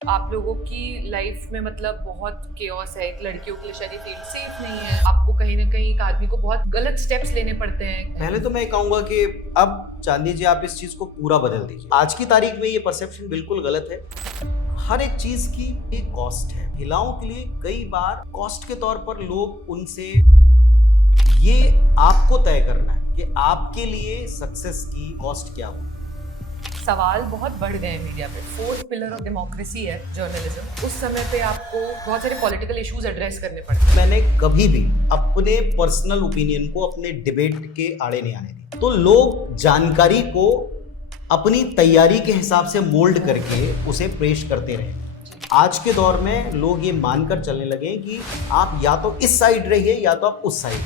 आप लोगों की लाइफ में मतलब बहुत केओस है, एक लड़कियों के लिए शायद ये फील्ड सेफ नहीं है, आपको कहीं ना कहीं एक आदमी को बहुत गलत स्टेप्स लेने पड़ते हैं। पहले तो मैं कहूंगा कि अब चांदी जी आप इस चीज को पूरा बदल दीजिए। आज की तारीख में ये परसेप्शन बिल्कुल गलत है। हर एक चीज की एक कॉस्ट है। महिलाओं के लिए कई बार कॉस्ट के तौर पर लोग उनसे ये आपको तय करना है कि आपके लिए सक्सेस की कॉस्ट क्या हो। सवाल बहुत बढ़ गए हैं मीडिया पे। फोर्थ पिलर ऑफ डेमोक्रेसी है जर्नलिज्म। उस समय पे आपको बहुत सारे पॉलिटिकल इश्यूज एड्रेस करने पड़ते हैं। मैंने कभी भी अपने पर्सनल ओपिनियन को अपने डिबेट के आड़े नहीं आने दिया। तो लोग जानकारी को अपनी तैयारी के हिसाब से मोल्ड करके उसे पेश करते रहे। आज के दौर में लोग ये मानकर चलने लगे कि आप या तो इस साइड रहिए या तो आप उस साइड।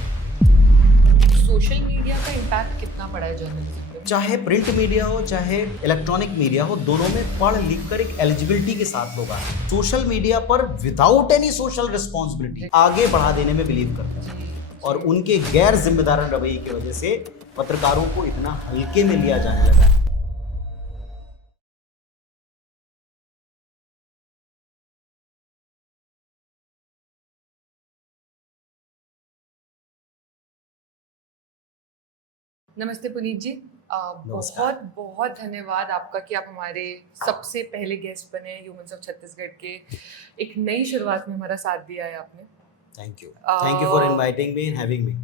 सोशल मीडिया का इम्पैक्ट कितना पड़ा है जर्नलिज्म पे? चाहे प्रिंट मीडिया हो चाहे इलेक्ट्रॉनिक मीडिया हो, दोनों में पढ़ लिख कर एक एलिजिबिलिटी के साथ लोग आए। सोशल मीडिया पर विदाउट एनी सोशल रिस्पॉन्सिबिलिटी आगे बढ़ा देने में बिलीव करते हैं और उनके गैर जिम्मेदार रवैये की वजह से पत्रकारों को इतना हल्के में लिया जाने लगा है। नमस्ते पुनीत जी। नमस्कार। बहुत बहुत धन्यवाद आपका कि आप हमारे सबसे पहले गेस्ट बने ह्यूमंस ऑफ छत्तीसगढ़ के। एक नई शुरुआत में हमारा साथ दिया है आपने। Thank you for inviting me and having me.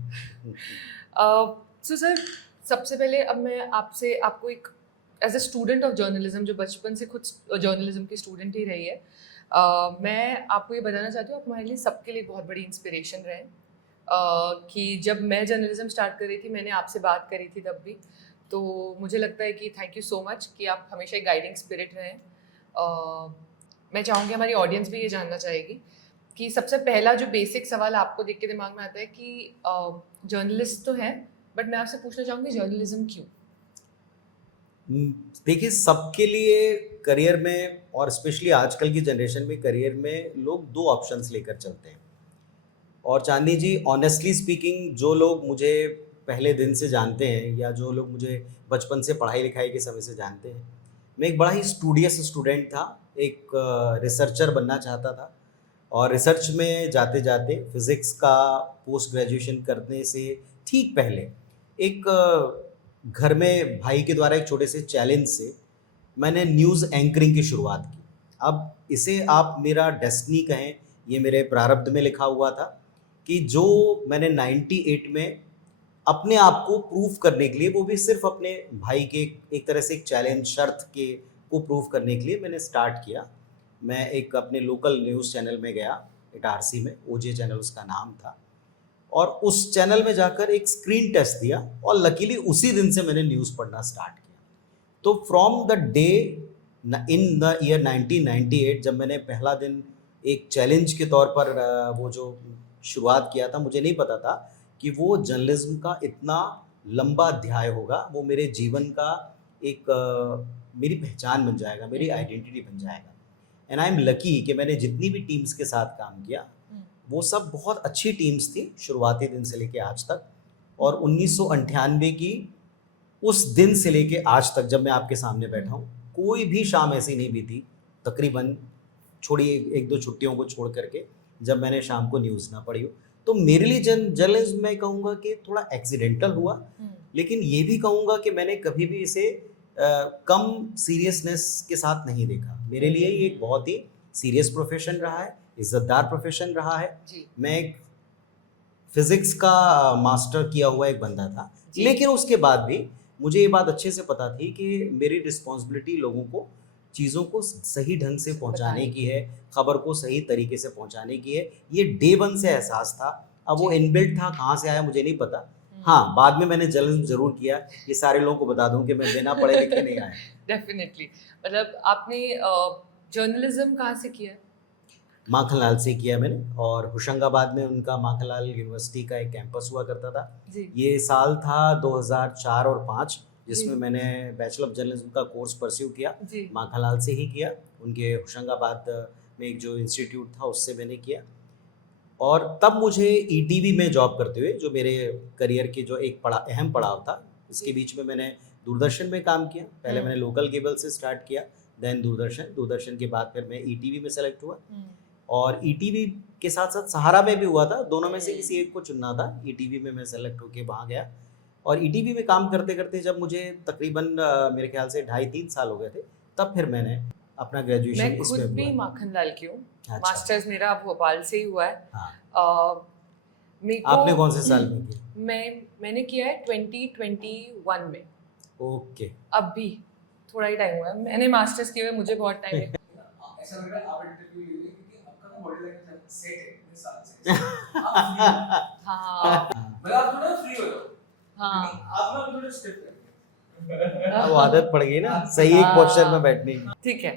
So sir, सबसे पहले अब मैं आपसे आपको एक as a student of journalism, जो बचपन से खुद जर्नलिज्म की स्टूडेंट ही रही है, मैं आपको ये बताना चाहती हूँ, आप हमारे लिए सबके लिए बहुत बड़ी इंस्पिरेशन रहे। कि जब मैं जर्नलिज्म स्टार्ट कर रही थी, मैंने आपसे बात करी थी तब भी, तो मुझे लगता है कि थैंक यू सो मच कि आप हमेशा एक गाइडिंग स्पिरिट रहे। मैं चाहूँगी, हमारी ऑडियंस भी ये जानना चाहेगी कि सबसे पहला जो बेसिक सवाल आपको देख के दिमाग में आता है कि जर्नलिस्ट तो हैं, बट मैं आपसे पूछना चाहूँगी जर्नलिज्म क्यों? देखिए, सबके लिए करियर में और स्पेशली आजकल की जनरेशन में करियर में लोग दो ऑप्शंस लेकर चलते हैं। और चांदी जी, ऑनेस्टली स्पीकिंग, जो लोग मुझे पहले दिन से जानते हैं या जो लोग मुझे बचपन से पढ़ाई लिखाई के समय से जानते हैं, मैं एक बड़ा ही स्टूडियस स्टूडेंट था। एक रिसर्चर बनना चाहता था और रिसर्च में जाते जाते फिज़िक्स का पोस्ट ग्रेजुएशन करने से ठीक पहले एक घर में भाई के द्वारा एक छोटे से चैलेंज से मैंने न्यूज़ एंकरिंग की शुरुआत की। अब इसे आप मेरा डेस्टिनी कहें, ये मेरे प्रारब्ध में लिखा हुआ था कि जो मैंने 98 में अपने आप को प्रूव करने के लिए, वो भी सिर्फ अपने भाई के एक तरह से एक चैलेंज शर्त के को प्रूव करने के लिए मैंने स्टार्ट किया। मैं एक अपने लोकल न्यूज़ चैनल में गया, इटारसी में, ओजे चैनल उसका नाम था, और उस चैनल में जाकर एक स्क्रीन टेस्ट दिया और लकीली उसी दिन से मैंने न्यूज़ पढ़ना स्टार्ट किया। तो from the day in the year 1998 जब मैंने पहला दिन एक चैलेंज के तौर पर वो जो शुरुआत किया था, मुझे नहीं पता था कि वो जर्नलिज्म का इतना लंबा अध्याय होगा। वो मेरे जीवन का एक मेरी पहचान बन जाएगा, मेरी आइडेंटिटी बन जाएगा। एंड आई एम लकी कि मैंने जितनी भी टीम्स के साथ काम किया, वो सब बहुत अच्छी टीम्स थी शुरुआती दिन से लेके आज तक। और 1998 की उस दिन से लेके आज तक जब मैं आपके सामने बैठा हूँ, कोई भी शाम ऐसी नहीं बीती, तकरीबन छोड़िए एक दो छुट्टियों को छोड़ करके, जब मैंने शाम को न्यूज़ ना पढ़ी हो। तो मेरे लिए जर्नलिज्म मैं कहूँगा कि थोड़ा एक्सीडेंटल हुआ, लेकिन ये भी कहूँगा कि मैंने कभी भी इसे कम सीरियसनेस के साथ नहीं देखा। मेरे लिए ये एक बहुत ही सीरियस प्रोफेशन रहा है, इज्जतदार प्रोफेशन रहा है। जी। मैं एक फिजिक्स का मास्टर किया हुआ एक बंदा था, जी। लेकिन उसके बाद भी मुझे ये बात अच्छे से पता थी कि मेरी रिस्पॉन्सिबिलिटी लोगों को चीज़ों को सही ढंग से पहुंचाने की है, खबर को सही तरीके से पहुंचाने की है। ये डे वन से एहसास था। अब वो इनबिल्ट था, कहाँ से आया मुझे नहीं पता। हाँ, बाद में मैंने जर्नलिज्म ज़रूर किया। ये सारे लोगों को बता दूं कि मैं बिना पढ़े लिखे नहीं आया। डेफिनेटली। मतलब आपने जर्नलिज्म कहाँ से किया? माखनलाल से किया मैंने, और होशंगाबाद में उनका माखनलाल यूनिवर्सिटी का एक कैंपस हुआ करता था। जी। ये साल था 2004 और 5, जिसमें जी। मैंने बैचलर ऑफ जर्नलिज्म का कोर्स परस्यू किया। जी। माखनलाल से ही किया, उनके होशंगाबाद में एक जो इंस्टीट्यूट था उससे मैंने किया। और तब मुझे ईटीवी में जॉब करते हुए, जो मेरे करियर के जो एक अहम पड़ाव था, इसके बीच में मैंने दूरदर्शन में काम किया। पहले मैंने लोकल केबल से स्टार्ट किया, देन दूरदर्शन के बाद फिर मैं ईटीवी में सेलेक्ट हुआ, और ईटीवी के साथ साथ सहारा में भी हुआ था, दोनों में से किसी एक को चुनना था। ईटीवी में मैं सेलेक्ट होके वहाँ गया, और ईटीवी में काम करते करते जब मुझे तकरीबन मेरे ख्याल से 2.5-3 साल हो गए थे, तब फिर मैंने अपना ग्रेजुएशन मैं खुद इसमें भी हुआ। माखनलाल की हूँ। अच्छा। मास्टर्स मेरा भोपाल से ही हुआ है। हाँ। मेरे को आपने कौन से साल में किया? मैंने किया है 2021 में। ओके। अब भी थोड़ा ही टाइम हुआ है, मैंने मास्टर्स किए हुए मुझे बहुत टाइम है। ऐसा लग रहा है आप इंटरव्यू ले रहे हैं क्योंकि आपका ना बॉडी लैंग्वेज सेट है इतने साल से। आप free हो। हाँ मतलब आप थोड़ा फ्री हो जाओ, हाँ क्योंकि आप ना थोड़ा स्टिफ लगते हैं। अब आदत पड़ गई ना सही एक पोस्चर में बैठने की। ठीक है।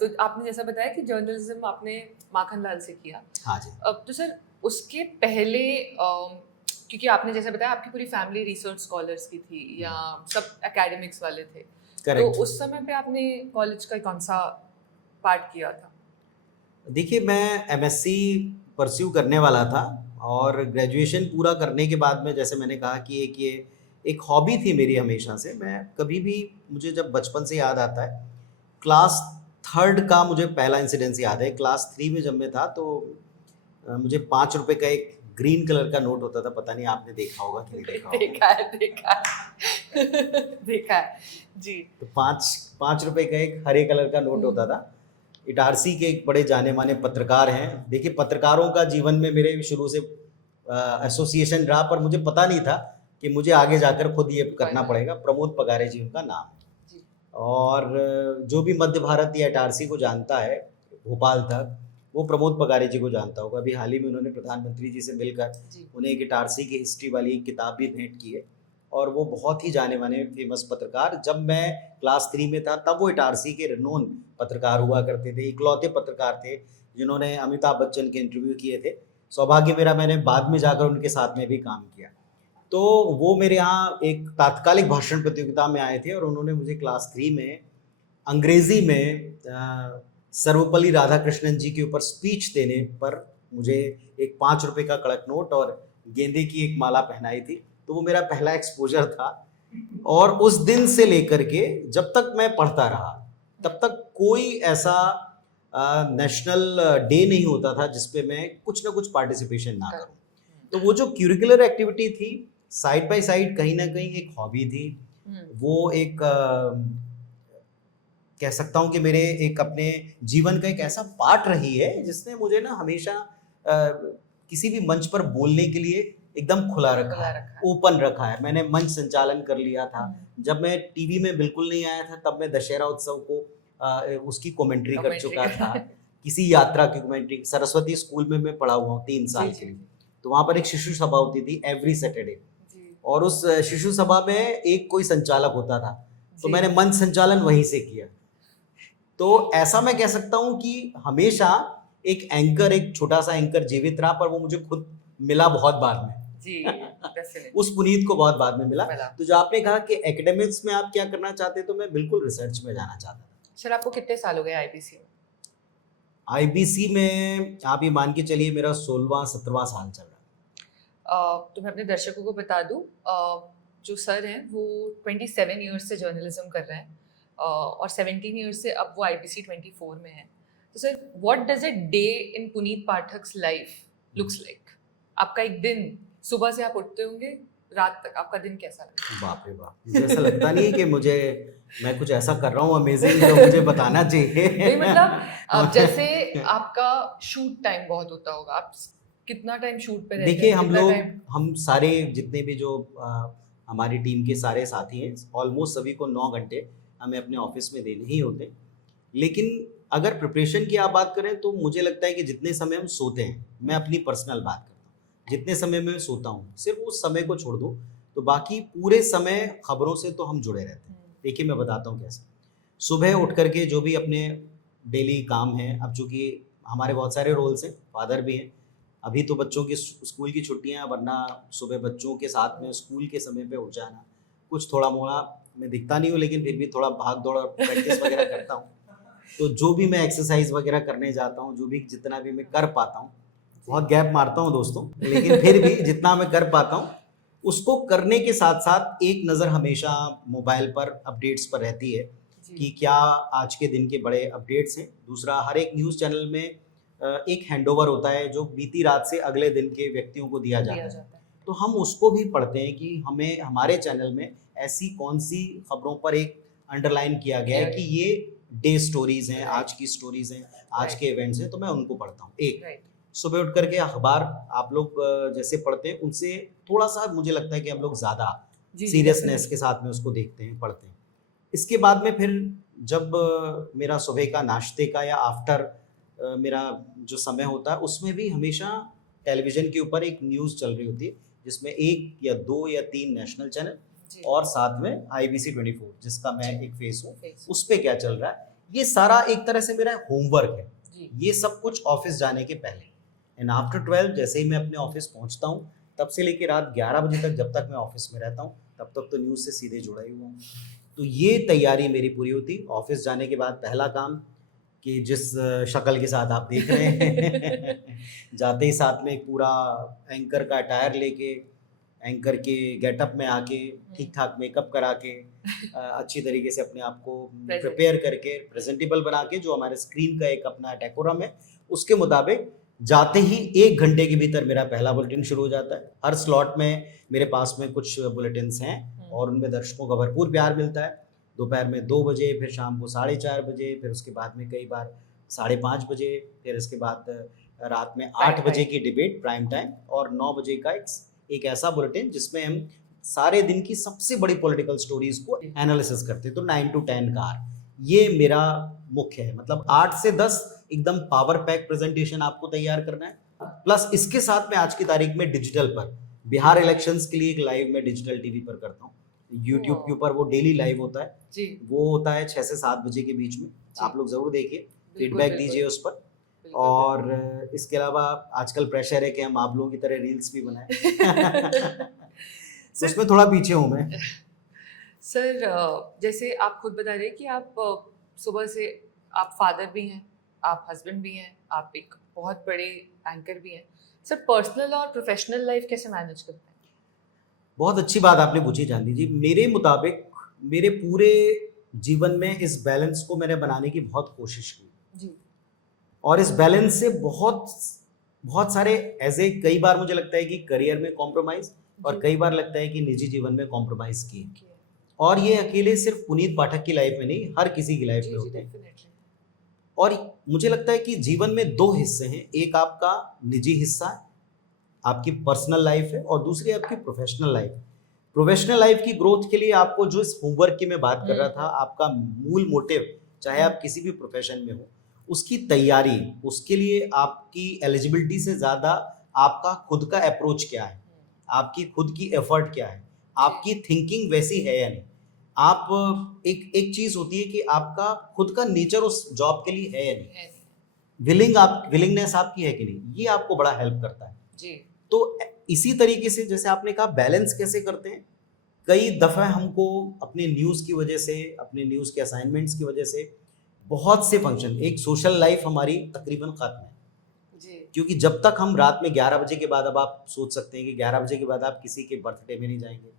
तो आपने जैसा बताया कि जर्नलिज्म आपने माखनलाल से किया। हाँ जी। तो सर उसके पहले क्योंकि आपने जैसे बताया आपकी पूरी फैमिली रिसर्च स्कॉलर्स की थी या सब एकेडमिक्स वाले थे, तो करेक्ट। उस समय पे आपने कॉलेज का कौन सा पार्ट किया था? देखिए, मैं एमएससी परस्यू करने वाला था, और ग्रेजुएशन पूरा करने के बाद में, जैसे मैंने कहा कि ये एक हॉबी थी मेरी हमेशा से। मैं कभी भी, मुझे जब बचपन से याद आता है, क्लास 3rd का मुझे पहला इंसिडेंस याद है। क्लास 3 में जब मैं था तो मुझे 5 रुपए का एक ग्रीन कलर का नोट होता था, पता नहीं आपने देखा होगा कि नहीं देखा होगा। देखा है देखा है जी। तो 5 रुपए का एक हरे कलर का नोट होता था। इटारसी के एक बड़े जाने माने पत्रकार हैं। देखिए, पत्रकारों का जीवन में मेरे शुरू से एसोसिएशन रहा, पर मुझे पता नहीं था कि मुझे आगे जाकर खुद ये करना पड़ेगा। प्रमोद पगारे जी उनका नाम है। जी। और जो भी मध्य भारत या इटारसी को जानता है, भोपाल तक, वो प्रमोद पगारे जी को जानता होगा। अभी हाल ही में उन्होंने प्रधानमंत्री जी से मिलकर जी। उन्हें एक इटारसी की हिस्ट्री वाली एक किताब भी भेंट की है, और वो बहुत ही जाने माने फेमस पत्रकार। जब मैं क्लास 3 में था तब वो इटारसी के रिनोन पत्रकार हुआ करते थे, इकलौते पत्रकार थे जिन्होंने अमिताभ बच्चन के इंटरव्यू किए थे। सौभाग्य मेरा, मैंने बाद में जाकर उनके साथ में भी काम किया। तो वो मेरे यहाँ एक तात्कालिक भाषण प्रतियोगिता में आए थे, और उन्होंने मुझे क्लास 3 में अंग्रेजी में सर्वपल्ली राधाकृष्णन जी के ऊपर स्पीच देने पर मुझे एक 5 रुपए का कड़क नोट और गेंदे की एक माला पहनाई थी। तो वो मेरा पहला एक्सपोजर था, और उस दिन से लेकर के जब तक मैं पढ़ता रहा तब तक कोई ऐसा नेशनल डे नहीं होता था जिसपे मैं कुछ ना कुछ पार्टिसिपेशन ना करूं। तो वो जो क्यूरिकुलर एक्टिविटी थी, साइड बाय साइड कहीं ना कहीं एक हॉबी थी। वो एक कह सकता हूँ कि मेरे एक अपने जीवन का एक ऐसा पार्ट रही है जिसने मुझे ना हमेशा किसी भी मंच पर बोलने के लिए एकदम खुला रखा है, ओपन रखा है। मैंने मंच संचालन कर लिया था। जब मैं टीवी में बिल्कुल नहीं आया था तब मैं दशहरा उत्सव को उसकी कमेंट्री कर चुका था। किसी यात्रा की कमेंट्री, सरस्वती स्कूल में मैं पढ़ा हुआ हूँ 3 साल के लिए, तो वहाँ पर एक शिशु सभा होती थी एवरी सैटरडे, और उस शिशु सभा में एक कोई संचालक होता था, तो मैंने मंच संचालन वहीं से किया। तो ऐसा मैं कह सकता हूँ कि हमेशा एक एंकर, एक छोटा सा एंकर जीवित रहा, पर वो मुझे खुद मिला बहुत बाद में जी। उस पुनीत को बहुत बाद में मिला। तो जो आपने कहा कि एकेडमिक्स में आप क्या करना चाहते, तो मैं बिल्कुल रिसर्च में जाना चाहता था। सर आपको कितने साल हो गए आईबीसी में? आईबीसी में आप ये मान के चलिए मेरा 16वां-17वां साल चल रहा है। तो मैं अपने दर्शकों को बता दूं, जो सर हैं वो 27 ईयर्स से जर्नलिज्म कर रहे हैं, और 17 ईयर्स से अब वो आईबीसी 24 में है। तो sir what does a day in Puneet Pathak's life looks like? आपका एक दिन, सुबह से आप उठते होंगे रात तक, आपका दिन कैसा लगता है? बाप रे बाप, मुझे ऐसा लगता नहीं है कि मैं कुछ ऐसा कर रहा हूँ अमेजिंग जो मुझे बताना चाहिए। नहीं मतलब जैसे आपका शूट टाइम बहुत होता होगा, आप कितना टाइम शूट पे रहते हैं? देखिए, हम सारे जितने भी जो हमारी टीम के सारे साथी हैं, ऑलमोस्ट सभी को 9 घंटे हमें अपने ऑफिस में देने ही होते। लेकिन अगर प्रिपरेशन की आप बात करें तो मुझे लगता है कि जितने समय हम सोते हैं, मैं अपनी पर्सनल बात करता हूँ, जितने समय में सोता हूँ सिर्फ उस समय को छोड़ दूँ तो बाकी पूरे समय खबरों से तो हम जुड़े रहते हैं। देखिए, मैं बताता हूँ कैसे। सुबह उठ करके जो भी अपने डेली काम है, अब चूँकि हमारे बहुत सारे रोल्स हैं, फादर भी हैं, अभी तो बच्चों की स्कूल की छुट्टियाँ, वरना सुबह बच्चों के साथ में स्कूल के समय पे उठ जाना। कुछ थोड़ा मोड़ा, मैं दिखता नहीं हूँ लेकिन फिर भी थोड़ा भाग दौड़ प्रैक्टिस वगैरह करता हूँ। तो जो भी मैं एक्सरसाइज वगैरह करने जाता हूँ, जो भी जितना भी मैं कर पाता हूँ, बहुत गैप मारता हूँ दोस्तों, लेकिन फिर भी जितना मैं कर पाता हूँ उसको करने के साथ साथ एक नज़र हमेशा मोबाइल पर अपडेट्स पर रहती है जी, कि क्या आज के दिन के बड़े अपडेट्स हैं। दूसरा, हर एक न्यूज़ चैनल में एक हैंडओवर होता है जो बीती रात से अगले दिन के व्यक्तियों को दिया दिया जाता है। जाता है। तो हम उसको भी पढ़ते हैं कि हमें हमारे चैनल में ऐसी कौन-सी खबरों पर एक अंडरलाइन किया गया है किया कि ये डे स्टोरीज़ हैं, आज राइट, की स्टोरीज़ हैं, आज राइट, के इवेंट्स हैं, तो मैं उनको पढ़ता हूँ। एक, राइट। सुबह उठ कर के अखबार आप लोग जैसे पढ़ते हैं, उनसे थोड़ा-सा मुझे लगता है कि हम लोग ज़्यादा जी, जी, सीरियसनेस डेफिनिटली। के साथ में उसको देखते हैं, पढ़ते हैं। इसके बाद में फिर जब मेरा सुबह का नाश्ते का या आफ्टर मेरा जो समय होता है, उसमें भी हमेशा टेलीविज़न के ऊपर एक न्यूज़ चल रही होती है, जिसमें 1 या 2 या 3 नेशनल चैनल जी, और साथ में IBC 24, जिसका मैं जी। एक फेस हूँ, फेस उस पे क्या चल रहा है, ये सारा एक तरह से मेरा होमवर्क है। जी, ये सब कुछ ऑफ़िस जाने के पहले। एंड आफ्टर 12 जैसे ही मैं अपने ऑफ़िस पहुँचता हूँ, तब से लेके रात 11 बजे तक जब तक मैं ऑफ़िस में रहता हूँ, तब तक तो न्यूज़ से सीधे जुड़ा ही हुआ हूँ। तो ये तैयारी मेरी पूरी होती। ऑफ़िस जाने के बाद पहला काम कि जिस शक्ल के साथ आप देख रहे हैं जाते ही साथ में एक पूरा एंकर का अटायर लेके, एंकर के गेटअप में आके, ठीक-ठाक मेकअप करा के अच्छी तरीके से अपने आप को प्रेज़ेंट। प्रिपेयर करके, प्रेज़ेंटेबल बना के, जो हमारे स्क्रीन का एक अपना डेकोरम है, उसके मुताबिक जाते ही 1 घंटे के भीतर मेरा पहला बुलेटिन शुरू हो जाता है। हर स्लॉट में मेरे पास में कुछ बुलेटिन्स हैं और उनमें दर्शकों का भरपूर प्यार मिलता है। दोपहर में 2 बजे, फिर शाम को 4:30 बजे, फिर उसके बाद में कई बार 5:30 बजे, फिर इसके बाद रात में 8 प्राइम बजे टाइम। की डिबेट प्राइम टाइम और 9 बजे का एक ऐसा बुलेटिन जिसमें हम सारे दिन की सबसे बड़ी पॉलिटिकल स्टोरीज को एनालिसिस करते हैं। तो 9 टू 10 का आर, ये मेरा मुख्य है। मतलब 8 से 10 एकदम पावर पैक प्रेजेंटेशन आपको तैयार करना है। प्लस इसके साथ में आज की तारीख में डिजिटल पर बिहार इलेक्शंस के लिए एक लाइव मैं डिजिटल टीवी पर करता हूँ। यूट्यूब के ऊपर वो डेली लाइव होता है। जी, वो होता है 6 से 7 बजे के बीच में। जी। आप लोग ज़रूर देखिए, बिल्कुल, फीडबैक बिल्कुल, दीजिए उस पर। बिल्कुल, और इसके अलावा आजकल प्रेशर है कि हम आप लोगों की तरह रील्स भी बनाएं। सर उसमें थोड़ा पीछे हूँ मैं। सर जैसे आप खुद बता रहे हैं कि आप सुबह से आप फादर भी हैं, आप हस्बैंड भी हैं, आप एक बहुत बड़े एंकर भी हैं। सर पर्सनल और प्रोफेशनल लाइफ कैसे मैनेज करते हैं? बहुत अच्छी बात आपने पूछी जानवी जी। मेरे मुताबिक मेरे पूरे जीवन में इस बैलेंस को मैंने बनाने की बहुत कोशिश की जी, और इस बैलेंस से बहुत बहुत सारे ऐसे कई बार मुझे लगता है कि करियर में कॉम्प्रोमाइज़ और जी। कई बार लगता है कि निजी जीवन में कॉम्प्रोमाइज़ किए। ओके। और ये अकेले सिर्फ पुनीत पाठक की लाइफ में नहीं, हर किसी की लाइफ जी, में जी, होते हैं। डेफिनेटली। और मुझे लगता है कि जीवन में 2 हिस्से हैं, एक आपका निजी हिस्सा है, आपकी पर्सनल लाइफ है और दूसरी आपकी प्रोफेशनल लाइफ है। प्रोफेशनल लाइफ की ग्रोथ के लिए आपको जो इस होमवर्क की मैं बात कर रहा था, आपका मूल मोटिव, चाहे आप किसी भी प्रोफेशन में हो, उसकी तैयारी, उसके लिए आपकी एलिजिबिलिटी से ज़्यादा आपका खुद का अप्रोच क्या है, आपकी खुद की एफर्ट क्या है, आपकी थिंकिंग वैसी है या नहीं। आप एक एक चीज़ होती है कि आपका खुद का नेचर उस जॉब के लिए है या नहीं, है नहीं। विलिंगनेस आपकी है कि नहीं, ये आपको बड़ा हेल्प करता है। जी, तो इसी तरीके से जैसे आपने कहा बैलेंस कैसे करते हैं, कई दफ़ा हमको अपने न्यूज़ की वजह से, अपने न्यूज़ के असाइनमेंट्स की वजह से बहुत से फंक्शन, एक सोशल लाइफ हमारी तकरीबन ख़त्म है। जी, क्योंकि जब तक हम रात में 11 बजे के बाद, अब आप सोच सकते हैं कि 11 बजे के बाद आप किसी के बर्थडे में नहीं जाएँगे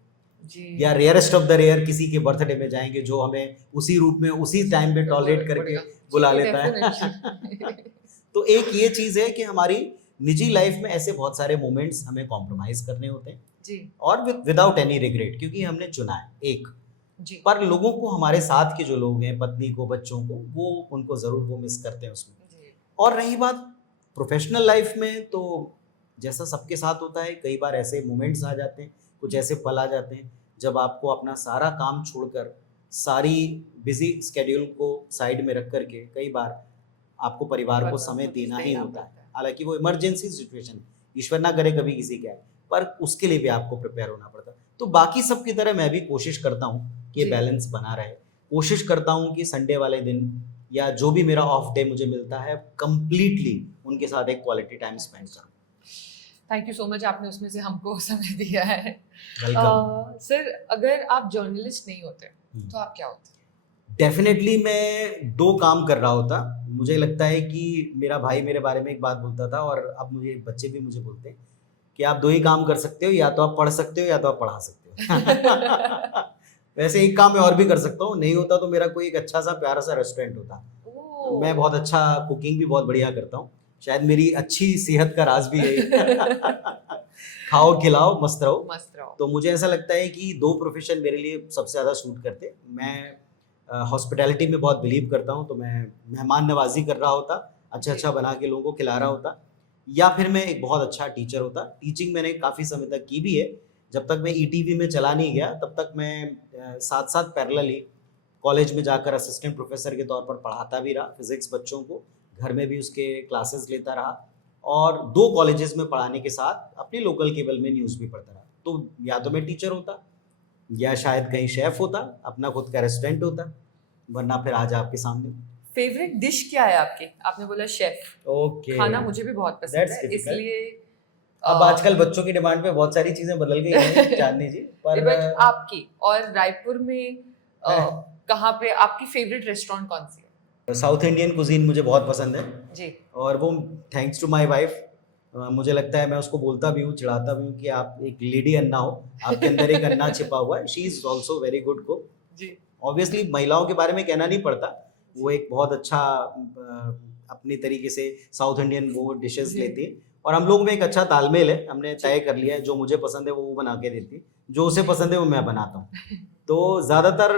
जी। या रेयरेस्ट ऑफ द रेयर किसी के बर्थडे में जाएँगे जो हमें उसी रूप में, उसी टाइम पे टॉलरेट करके बुला जी, लेता है। डेफिनेटली। तो एक ये चीज़ है कि हमारी निजी लाइफ में ऐसे बहुत सारे मोमेंट्स हमें कॉम्प्रोमाइज़ करने होते हैं जी, और विदाउट एनी रिग्रेट, क्योंकि हमने चुना है एक। जी, पर लोगों को, हमारे साथ के जो लोग हैं, पत्नी को, बच्चों को, वो उनको ज़रूर वो मिस करते हैं उसमें। जी, और रही बात प्रोफेशनल लाइफ में, तो जैसा सबके साथ होता है, कई बार ऐसे मोमेंट्स आ जाते हैं, कुछ ऐसे पल आ जाते हैं जब आपको अपना सारा काम छोड़कर, सारी बिजी स्केड्यूल को साइड में रख करके कई बार आपको परिवार को समय देना ही होता है। हालांकि वो इमरजेंसी सिचुएशन, ईश्वर ना करे कभी किसी का है, पर उसके लिए भी आपको प्रिपेयर होना पड़ता है। तो बाकी सब की तरह मैं भी कोशिश करता हूँ कि ये जी। बैलेंस बना रहे। कोशिश करता हूँ कि संडे वाले दिन या जो भी मेरा ऑफ डे मुझे मिलता है, कंप्लीटली उनके साथ एक क्वालिटी टाइम स्पेंड करूँ। थैंक यू सो मच, आपने उसमें से हमको समय दिया है। वेलकम। सर अगर आप जर्नलिस्ट नहीं होते तो आप क्या होते? डेफिनेटली मैं 2 काम कर रहा होता। मुझे लगता है कि मेरा भाई मेरे बारे में एक बात बोलता था और अब मुझे बच्चे भी मुझे बोलते हैं कि आप 2 ही काम कर सकते हो, या तो आप पढ़ सकते हो या तो आप पढ़ा सकते हो। वैसे एक काम मैं और भी कर सकता हूँ, नहीं होता तो मेरा कोई एक अच्छा सा प्यारा सा रेस्टोरेंट होता। ओह। मैं बहुत अच्छा कुकिंग भी बहुत बढ़िया करता हूँ, शायद मेरी अच्छी सेहत का राज भी है। खाओ खिलाओ मस्त रहो। मस्त रहो। तो मुझे ऐसा लगता है कि दो प्रोफेशन मेरे लिए सबसे ज़्यादा सूट करते। मैं हॉस्पिटैलिटी में बहुत बिलीव करता हूँ, तो मैं मेहमान नवाजी कर रहा होता, अच्छा जी। अच्छा बना के लोगों को खिला रहा होता, या फिर मैं एक बहुत अच्छा टीचर होता। टीचिंग मैंने काफ़ी समय तक की भी है। जब तक मैं ईटीवी में चला नहीं गया तब तक मैं साथ साथ पैरेलली कॉलेज में जाकर असिस्टेंट प्रोफेसर के तौर पर पढ़ाता भी रहा फिजिक्स बच्चों को, घर में भी उसके क्लासेस लेता रहा, और 2 कॉलेजेस में पढ़ाने के साथ अपने लोकल केबल में न्यूज़ भी पढ़ता रहा। तो या तो मैं टीचर होता, या शायद कहीं शेफ होता, अपना खुद का रेस्टोरेंट होता, वरना फिर आज आपके सामने। फेवरेट डिश क्या है आपकी? आपने बोला शेफ। ओके, खाना मुझे भी बहुत पसंद दैट्स है, डिफिकल्ट। इसलिए अब आजकल बच्चों की डिमांड पे बहुत सारी चीज़ें बदल गई हैं चांदनी जी, पर बट आपकी और रायपुर में कहाँ पे आपकी फेवरेट रेस्टोरेंट कौन सी है? साउथ इंडियन कुजीन मुझे बहुत पसंद है, जी। और वो थैंक्स टू माय वाइफ। मुझे लगता है मैं उसको बोलता भी हूँ, चिढ़ाता भी हूँ कि आप एक लेडी अन्ना हो, आपके अंदर एक अन्ना छिपा हुआ है। She is also very good cook. जी। ऑब्वियसली महिलाओं के बारे में कहना नहीं पड़ता, वो एक बहुत अच्छा अपनी तरीके से साउथ इंडियन वो डिशेस जी। लेती है, और हम लोग में एक अच्छा तालमेल है। हमने जी। तय कर लिया है, जो मुझे पसंद है वो बना के देती, जो उसे जी। पसंद है वो मैं बनाता हूँ। तो ज़्यादातर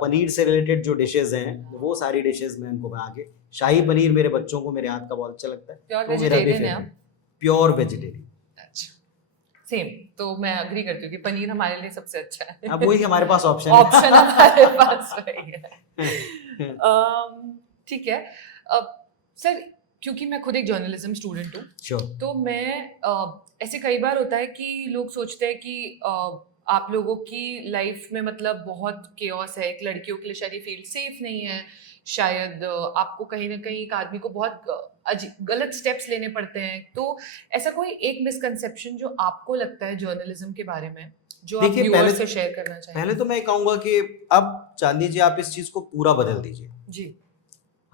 पनीर से रिलेटेड जो डिशेस हैं वो सारी डिशेस मैं उनको बना के, शाही पनीर मेरे बच्चों को मेरे हाथ का बहुत अच्छा लगता है, प्योर तो मेरा भी वेजिटेरियन है फेवरेट। Pure vegetarian. अच्छा। सेम, तो मैं अग्री करती हूँ कि पनीर हमारे लिए सबसे अच्छा है। अब वही हमारे पास ऑप्शन ऑप्शन हमारे पास वही है। ठीक है। अब सर, क्योंकि मैं खुद एक जर्नलिज्म स्टूडेंट हूँ, श्योर। तो मैं ऐसे कई बार होता है कि लोग सोचते हैं कि आप लोगों की लाइफ में मतलब बहुत केओस है, एक लड़कियों के लिए शायद ये फील्ड सेफ नहीं है, शायद आपको कहीं ना कहीं एक आदमी को बहुत गलत स्टेप्स लेने पड़ते हैं। तो ऐसा कोई एक मिसकंसेप्शन जो आपको लगता है जर्नलिज्म के बारे में, जो आप देखिए, व्यूअर्स से शेयर करना चाहेंगे? पहले तो मैं कहूँगा कि अब चांदी जी आप इस चीज़ को पूरा बदल दीजिए। जी।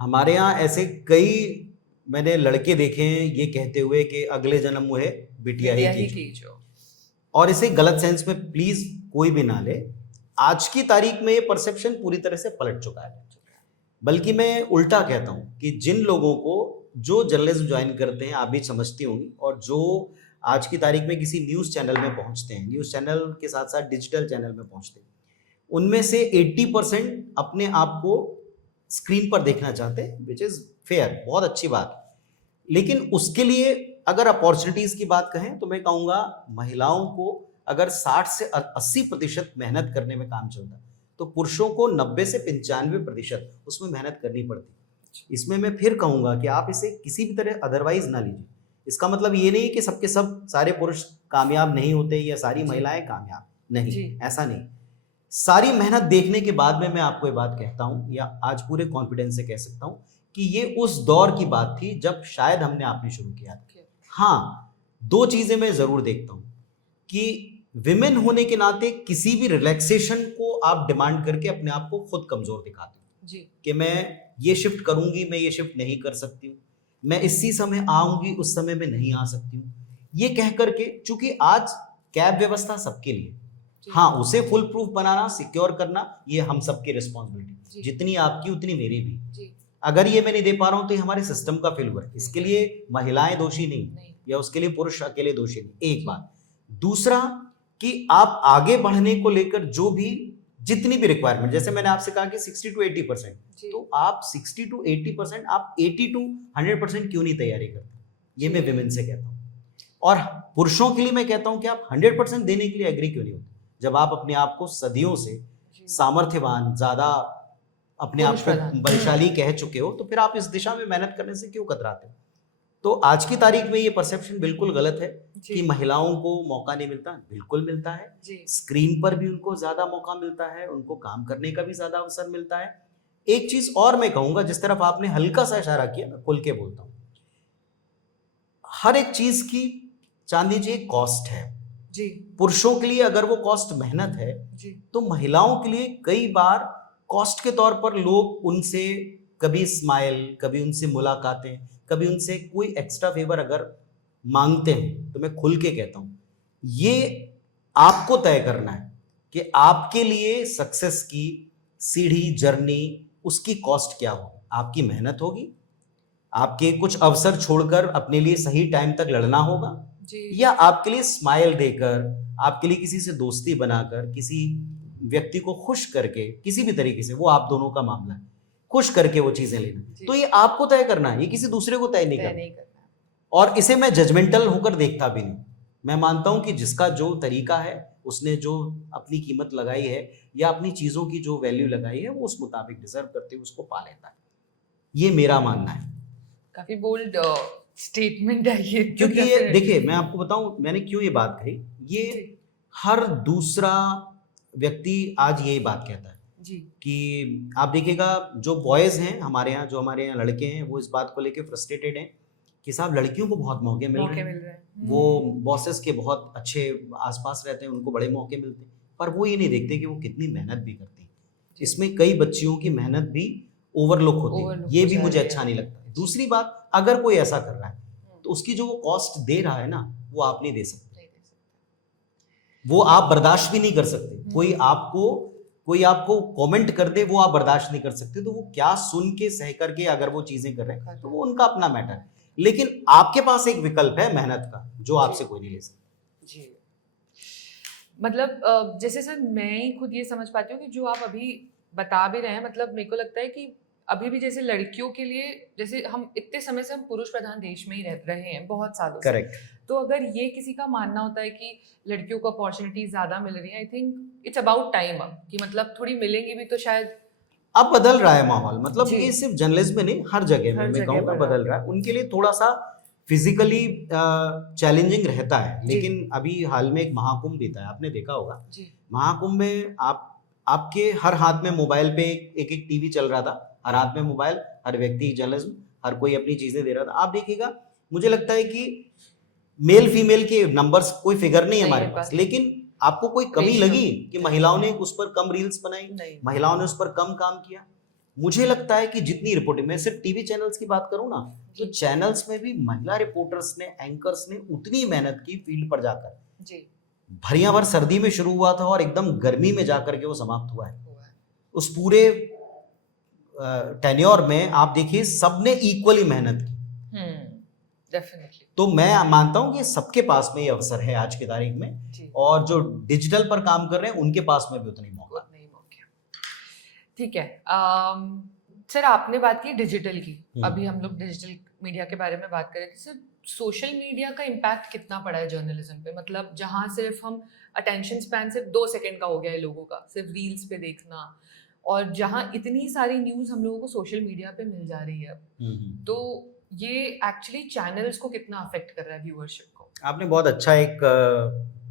हमारे यहाँ ऐसे कई मैंने लड़के देखे हैं ये कहते हुए कि अगले जन्म मुझे बिटिया बिटिया ही ही कीजिए, कीजो। और इसे गलत सेंस में प्लीज कोई भी ना ले। आज की तारीख में ये परसेप्शन पूरी तरह से पलट चुका है। बल्कि मैं उल्टा कहता हूँ कि जिन लोगों को जो जर्नलिज्म ज्वाइन करते हैं, आप भी समझती होंगी, और जो आज की तारीख में किसी न्यूज़ चैनल में पहुँचते हैं, न्यूज़ चैनल के साथ साथ डिजिटल चैनल में पहुँचते हैं, उनमें से 80% अपने आप को स्क्रीन पर देखना चाहते हैं, विच इज़ फेयर, बहुत अच्छी बात। लेकिन उसके लिए अगर अपॉर्चुनिटीज़ की बात कहें तो मैं कहूँगा महिलाओं को अगर 60 से 80% मेहनत करने में काम चलता है, तो पुरुषों को 90 से 95% उसमें मेहनत करनी पड़ती। इसमें मैं फिर कहूँगा कि आप इसे किसी भी तरह अदरवाइज ना लीजिए। इसका मतलब ये नहीं कि सबके सब सारे पुरुष कामयाब नहीं होते या सारी महिलाएं कामयाब नहीं, जी। ऐसा नहीं। सारी मेहनत देखने के बाद में मैं आपको ये बात कहता हूँ, या आज पूरे कॉन्फिडेंस से कह सकता हूँ कि ये उस दौर की बात थी जब शायद हमने आपने शुरू किया था। हाँ, 2 चीज़ें मैं ज़रूर देखता हूँ कि विमेन होने के नाते किसी भी रिलैक्सेशन को आप डिमांड करके अपने आप को खुद कमज़ोर दिखाते हो जी। कि मैं ये शिफ्ट करूँगी, मैं ये शिफ्ट नहीं कर सकती हूँ, मैं इसी समय आऊँगी, उस समय में नहीं आ सकती हूँ। ये कह करके, चूँकि आज कैब व्यवस्था सबके लिए, हाँ, उसे फुल प्रूफ बनाना, सिक्योर करना, ये हम सबकी रिस्पॉन्सिबिलिटी, जितनी आपकी उतनी मेरी भी। जी। अगर ये मैं नहीं दे पा रहा हूँ तो ये हमारे सिस्टम का फेल्यूर है। इसके लिए महिलाएं दोषी नहीं, या उसके लिए पुरुष अकेले दोषी नहीं, एक बात। दूसरा कि आप आगे बढ़ने को लेकर जो भी जितनी भी रिक्वायरमेंट, जैसे मैंने आपसे कहा कि 60 to 80%, तो आप 60 to 80%, आप 80 to 100% क्यों नहीं तैयारी करते? ये मैं विमेन से कहता हूँ। और पुरुषों के लिए मैं कहता हूँ कि आप 100% देने के लिए एग्री क्यों नहीं होते? जब आप अपने आप को सदियों से सामर्थ्यवान, ज्यादा अपने आप को बलशाली कह चुके हो, तो फिर आप इस दिशा में मेहनत करने से क्यों कतराते हो? तो आज की तारीख में ये परसेप्शन बिल्कुल गलत है कि महिलाओं को मौका नहीं मिलता। बिल्कुल मिलता है, स्क्रीन पर भी उनको ज्यादा मौका मिलता है, उनको काम करने का भी ज्यादा अवसर मिलता है। एक चीज और मैं कहूंगा, जिस तरफ आपने हल्का सा इशारा किया, मैं खुल के बोलता हूं, हर एक चीज की चांदी जी कॉस्ट है जी। पुरुषों के लिए अगर वो कॉस्ट मेहनत है जी, तो महिलाओं के लिए कई बार कॉस्ट के तौर पर लोग उनसे कभी स्माइल, कभी उनसे मुलाकातें, कभी उनसे कोई एक्स्ट्रा फेवर अगर मांगते हैं, तो मैं खुल के कहता हूं ये आपको तय करना है कि आपके लिए सक्सेस की सीढ़ी जर्नी उसकी कॉस्ट क्या होगी। आपकी मेहनत होगी, आपके कुछ अवसर छोड़कर अपने लिए सही टाइम तक लड़ना होगा, जी या आपके लिए स्माइल देकर, आपके लिए किसी से दोस्ती बनाकर, किसी व्यक्ति को खुश करके, किसी भी तरीके से, वो आप दोनों का मामला है, खुश करके वो चीजें लेना। जी। तो ये आपको तय करना है, ये किसी दूसरे को तय नहीं तय करना। नहीं करना। और इसे मैं जजमेंटल होकर देखता भी नहीं। मैं मानता हूं कि जिसका जो तरीका है, उसने जो अपनी कीमत लगाई है या अपनी चीजों की जो वैल्यू लगाई है, वो उस मुताबिक डिजर्व करते हुए उसको पा लेता है। ये मेरा मानना है। काफी बोल्ड स्टेटमेंट है ये, क्योंकि ये देखिए, मैं आपको बताऊं मैंने क्यों ये बात कही। ये जी हर दूसरा व्यक्ति आज यही बात कहता है जी कि आप देखिएगा, जो बॉयज हैं हमारे यहाँ, जो हमारे यहाँ लड़के हैं, वो इस बात को लेकर फ्रस्ट्रेटेड हैं कि साहब लड़कियों को बहुत मौके मिल रहे हैं, रहे हैं। वो बॉसेस के बहुत अच्छे आसपास रहते हैं, उनको बड़े मौके मिलते हैं, पर वो ये नहीं देखते कि वो कितनी मेहनत भी करती हैं। इसमें कई बच्चियों की मेहनत भी ओवरलुक होती है, Overlook ये हो भी जा मुझे रही है। अच्छा नहीं लगता। दूसरी बात, अगर कोई ऐसा कर रहा है तो उसकी जो वो कॉस्ट दे रहा है ना, वो आप नहीं दे सकते, नहीं दे सकते। वो आप बर्दाश्त भी नहीं कर सकते। कोई आपको कमेंट कर दे, वो आप बर्दाश्त नहीं कर सकते। तो वो क्या सुन के सह करके अगर वो चीजें कर रहे हैं, तो वो उनका अपना मैटर है। लेकिन आपके पास एक विकल्प है मेहनत का, जो आपसे कोई नहीं ले सकता। जी, मतलब जैसे सर मैं ही खुद ये समझ पाती हूँ कि जो आप अभी बता भी रहे हैं, मतलब मेरे को लगता है कि अभी भी जैसे लड़कियों के लिए, जैसे हम इतने समय से हम पुरुष प्रधान देश में ही रह रहे हैं बहुत सालों से, करेक्ट। तो अगर ये किसी का मानना होता है कि लड़कियों को अपॉर्चुनिटीज ज्यादा मिल रही हैं, I think it's about time अब कि मतलब थोड़ी मिलेंगी भी तो शायद। अब बदल रहा है माहौल, मतलब जी। ये सिर्फ जर्नलिज्म में नहीं, हर जगह में हर मैं जगह कहूँगा बढ़ रहा बदल रहा है। उनके लिए थोड़ा सा फिजिकली चैलेंजिंग रहता है। जी। लेकिन अभी हाल में एक महाकुंभ बीता है, आपने देखा होगा। जी महाकुंभ में आपके हर हाथ में मोबाइल पे एक एक टीवी चल रहा था, हर हाथ में मोबाइल, हर व्यक्ति जर्नलिज्म, हर कोई अपनी चीजें दे रहा था। आप देखिएगा, मुझे लगता है कि मेल फीमेल के नंबर्स कोई फिगर नहीं है नहीं हमारे है पास, पास। लेकिन आपको कोई कमी Ratio। लगी कि महिलाओं ने उस पर कम रील्स बनाई, नहीं। महिलाओं ने उस पर कम काम किया? मुझे लगता है कि जितनी रिपोर्टिंग, मैं सिर्फ टीवी चैनल्स की बात करूं ना, तो जी। चैनल्स में भी महिला रिपोर्टर्स ने, एंकर्स ने उतनी मेहनत की फील्ड पर जाकर। जी भरिया भर सर्दी में शुरू हुआ था और एकदम गर्मी में जाकर के वो समाप्त हुआ है। हुआ है। उस पूरे टेन्योर में आप देखिए, सबने इक्वली मेहनत की। डेफिनेटली। तो मैं मानता हूं कि सबके पास में ये अवसर है आज की तारीख में, जी और जो डिजिटल पर काम कर रहे हैं उनके पास में भी उतनी मौका। बहुत नहीं मौके। ठीक है, सर आपने बात की डिजिटल की, अभी हम लोग डिजिटल मीडिया के बारे में बात कर रहे थे। सर सोशल मीडिया का इम्पैक्ट कितना पड़ा है जर्नलिज्म पे? मतलब जहाँ सिर्फ हम अटेंशन स्पैन सिर्फ 2 सेकंड का हो गया है लोगों का, सिर्फ रील्स पे देखना, और जहाँ इतनी सारी न्यूज़ हम लोगों को सोशल मीडिया पे मिल जा रही है, तो ये एक्चुअली चैनल्स को कितना अफेक्ट कर रहा है व्यूअरशिप को? आपने बहुत अच्छा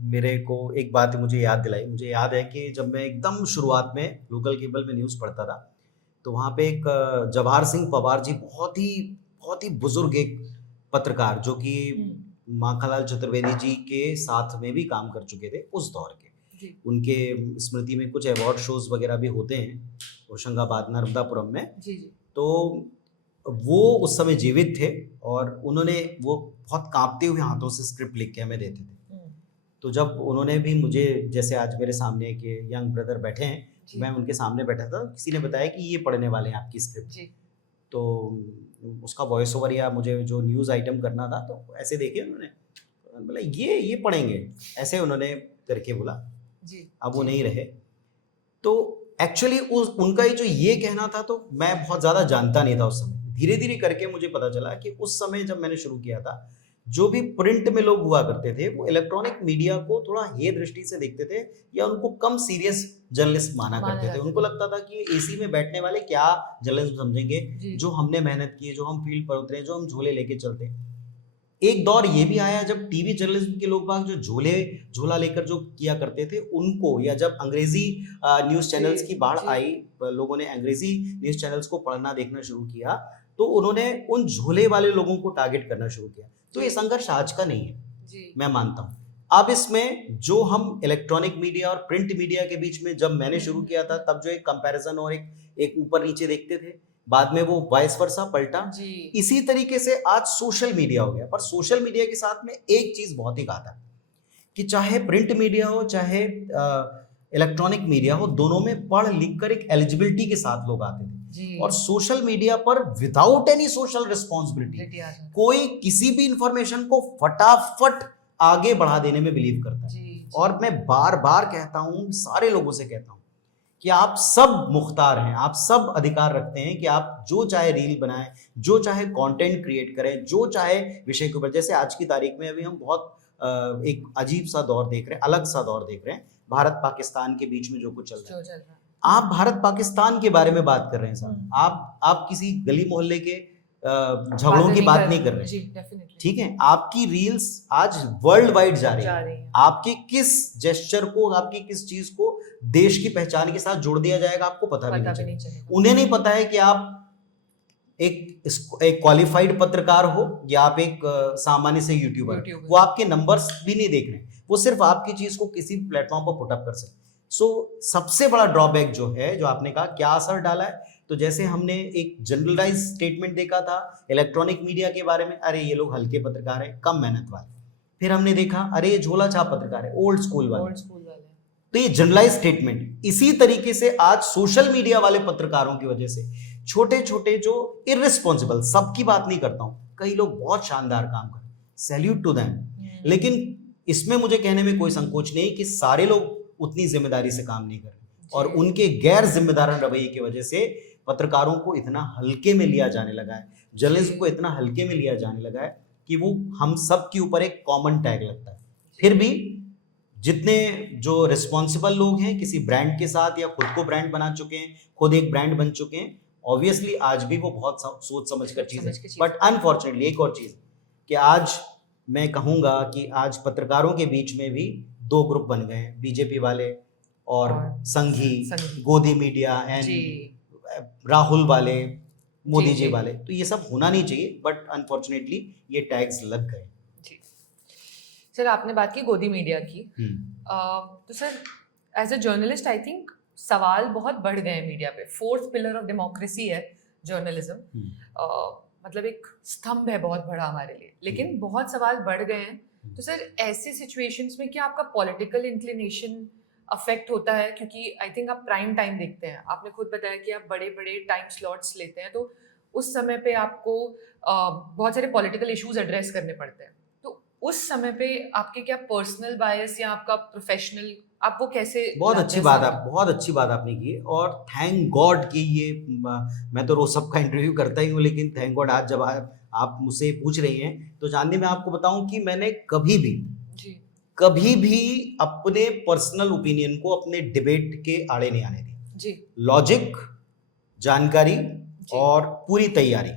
मेरे को एक बात मुझे याद दिलाई। मुझे याद है कि जब मैं एकदम शुरुआत में लोकल केबल में न्यूज़ पढ़ता था, तो वहाँ पे एक जवाहर सिंह पवार जी, बहुत ही बुजुर्ग एक पत्रकार, जो कि माखनलाल चतुर्वेदी जी के साथ में भी काम कर चुके थे उस दौर के। जी उनके स्मृति में कुछ अवार्ड शोज वगैरह भी होते हैं होशंगाबाद, नर्मदापुरम में। जी जी तो वो उस समय जीवित थे और उन्होंने वो बहुत कांपते हुए हाथों से स्क्रिप्ट लिख के हमें देते थे। तो जब उन्होंने भी मुझे, जैसे आज मेरे सामने के यंग ब्रदर बैठे हैं, जी मैं उनके सामने बैठा था, किसी ने बताया कि ये पढ़ने वाले हैं आपकी स्क्रिप्ट। जी तो उसका वॉइस ओवर या मुझे जो न्यूज़ आइटम करना था, तो ऐसे देखे उन्होंने, बोला ये पढ़ेंगे, ऐसे उन्होंने करके बोला। जी अब वो नहीं रहे। तो एक्चुअली उनका ये जो ये कहना था, तो मैं बहुत ज़्यादा जानता नहीं था उस समय। धीरे धीरे करके मुझे पता चला कि उस समय जब मैंने शुरू किया था, जो भी प्रिंट में लोग हुआ करते थे, वो इलेक्ट्रॉनिक मीडिया को थोड़ा हे दृष्टि से देखते थे, या उनको कम सीरियस जर्नलिस्ट माना करते थे। उनको लगता था कि एसी में बैठने वाले क्या जर्नलिज्म समझेंगे, जो हमने मेहनत की है, जो हम फील्ड पर उतरे, जो हम झोले लेके चलते। एक दौर ये भी आया जब टीवी जर्नलिज्म के लोग बाग जो झोला लेकर जो किया करते थे उनको, या जब अंग्रेजी न्यूज़ चैनल्स की बाढ़ आई, लोगों ने अंग्रेजी न्यूज़ चैनल्स को पढ़ना देखना शुरू किया, तो उन्होंने उन झोले वाले लोगों को टारगेट करना शुरू किया। तो ये संघर्ष आज का नहीं है, मैं मानता हूँ। अब इसमें जो हम इलेक्ट्रॉनिक मीडिया और प्रिंट मीडिया के बीच में, जब मैंने शुरू किया था, तब जो एक कंपैरिजन और एक ऊपर नीचे देखते थे, बाद में वो वाइस वर्सा पलटा। इसी तरीके से आज सोशल मीडिया हो गया। पर सोशल मीडिया के साथ में एक चीज बहुत ही घातक है कि चाहे प्रिंट मीडिया हो, चाहे इलेक्ट्रॉनिक मीडिया हो, दोनों में पढ़ लिख कर एक एलिजिबिलिटी के साथ लोग आते थे। जी और सोशल मीडिया पर without any social responsibility Reality आ जाता कोई किसी भी इंफॉर्मेशन को फटाफट आगे बढ़ा देने में बिलीव करता है। है। जी और मैं बार बार कहता हूं, सारे लोगों से कहता हूं कि आप सब मुख्तार हैं, आप सब अधिकार रखते हैं कि आप जो चाहे रील बनाएं, जो चाहे कंटेंट क्रिएट करें, जो चाहे विषय के ऊपर। जैसे आज की तारीख में अभी हम बहुत एक अजीब सा दौर देख रहे हैं, अलग सा दौर देख रहे हैं, भारत पाकिस्तान के बीच में जो कुछ चल रहा है। जो चल रहा है। आप भारत पाकिस्तान के बारे में बात कर रहे हैं साहब, आप किसी गली मोहल्ले के झगड़ों की बात नहीं कर रहे। जी डेफिनेटली। ठीक है, आपकी रील्स आज वर्ल्ड वाइड जा रही है। हैं। आपके किस जेस्चर को, आपकी किस चीज को देश की पहचान के साथ जोड़ दिया जाएगा आपको पता भी पता भी नहीं नहीं चलेगा। चलेगा। उन्हें नहीं पता है कि आप एक क्वालिफाइड पत्रकार हो या आप एक सामान्य से यूट्यूबर। वो आपके नंबर्स भी नहीं देख रहे हैं, वो सिर्फ आपकी चीज को किसी प्लेटफॉर्म पर पुटअप कर सकते। सो सबसे बड़ा ड्रॉबैक जो है, जो आपने कहा क्या असर डाला है, तो जैसे हमने एक जनरलाइज स्टेटमेंट देखा था इलेक्ट्रॉनिक मीडिया के बारे में, अरे ये लोग हल्के पत्रकार हैं, कम मेहनत वाले। फिर हमने देखा अरे ये झोला छाप पत्रकार है, ओल्ड स्कूल वाले। तो ये जनरलाइज स्टेटमेंट। इसी तरीके से आज सोशल मीडिया वाले पत्रकारों की वजह से छोटे छोटे जो इररिस्पॉन्सिबल, सबकी बात नहीं करता हूं, कई लोग बहुत शानदार काम कर रहे हैं, सैल्यूट टू देम। लेकिन इसमें मुझे कहने में कोई संकोच नहीं कि सारे लोग उतनी जिम्मेदारी से काम नहीं कर रहे, और उनके गैर जिम्मेदार रवैये की वजह से पत्रकारों को इतना हल्के में लिया जाने लगा है, जर्नलिज्म को इतना हल्के में लिया जाने लगा है कि वो हम सब के ऊपर एक कॉमन टैग लगता है। फिर भी जितने जो रिस्पॉन्सिबल लोग हैं किसी ब्रांड के साथ या खुद को ब्रांड बना चुके हैं, खुद एक ब्रांड बन चुके हैं, ऑब्वियसली आज भी वो बहुत सोच समझ कर चीजें। बट अनफॉर्चुनेटली एक और चीज कि आज मैं कहूंगा कि आज पत्रकारों के बीच में भी दो ग्रुप बन गए हैं, बीजेपी वाले और संघी, गोदी मीडिया एंड राहुल वाले, मोदी जी वाले। तो ये सब होना नहीं चाहिए, बट अनफॉर्चुनेटली ये टैग्स लग गए। सर आपने बात की गोदी मीडिया की, तो sir as a journalist I think सवाल बहुत बढ़ गए हैं मीडिया पे। फोर्थ पिलर ऑफ डेमोक्रेसी है जर्नलिज्म, मतलब एक स्तंभ है बहुत बड़ा हमारे लिए, लेकिन बहुत सवाल बढ़ गए हैं। तो सर ऐसे सिचुएशंस में क्या आपका पॉलिटिकल इंक्लिनेशन अफेक्ट होता है? क्योंकि आई थिंक आप प्राइम टाइम देखते हैं, आपने खुद बताया कि आप बड़े बड़े टाइम स्लॉट्स लेते हैं, तो उस समय पे आपको बहुत सारे पॉलिटिकल इश्यूज एड्रेस करने पड़ते हैं। तो उस समय पे आपके क्या पर्सनल बायस या आपका प्रोफेशनल, आप वो कैसे? बहुत अच्छी बात आपने की, और थैंक गॉड कि ये मैं तो रोज सबका इंटरव्यू करता ही हूँ, लेकिन थैंक गॉड आज जब आप मुझसे पूछ रही हैं, तो चांदी मैं आपको बताऊं कि मैंने कभी भी अपने पर्सनल ओपिनियन को अपने डिबेट के आड़े नहीं आने दिया। लॉजिक, जानकारी और पूरी तैयारी,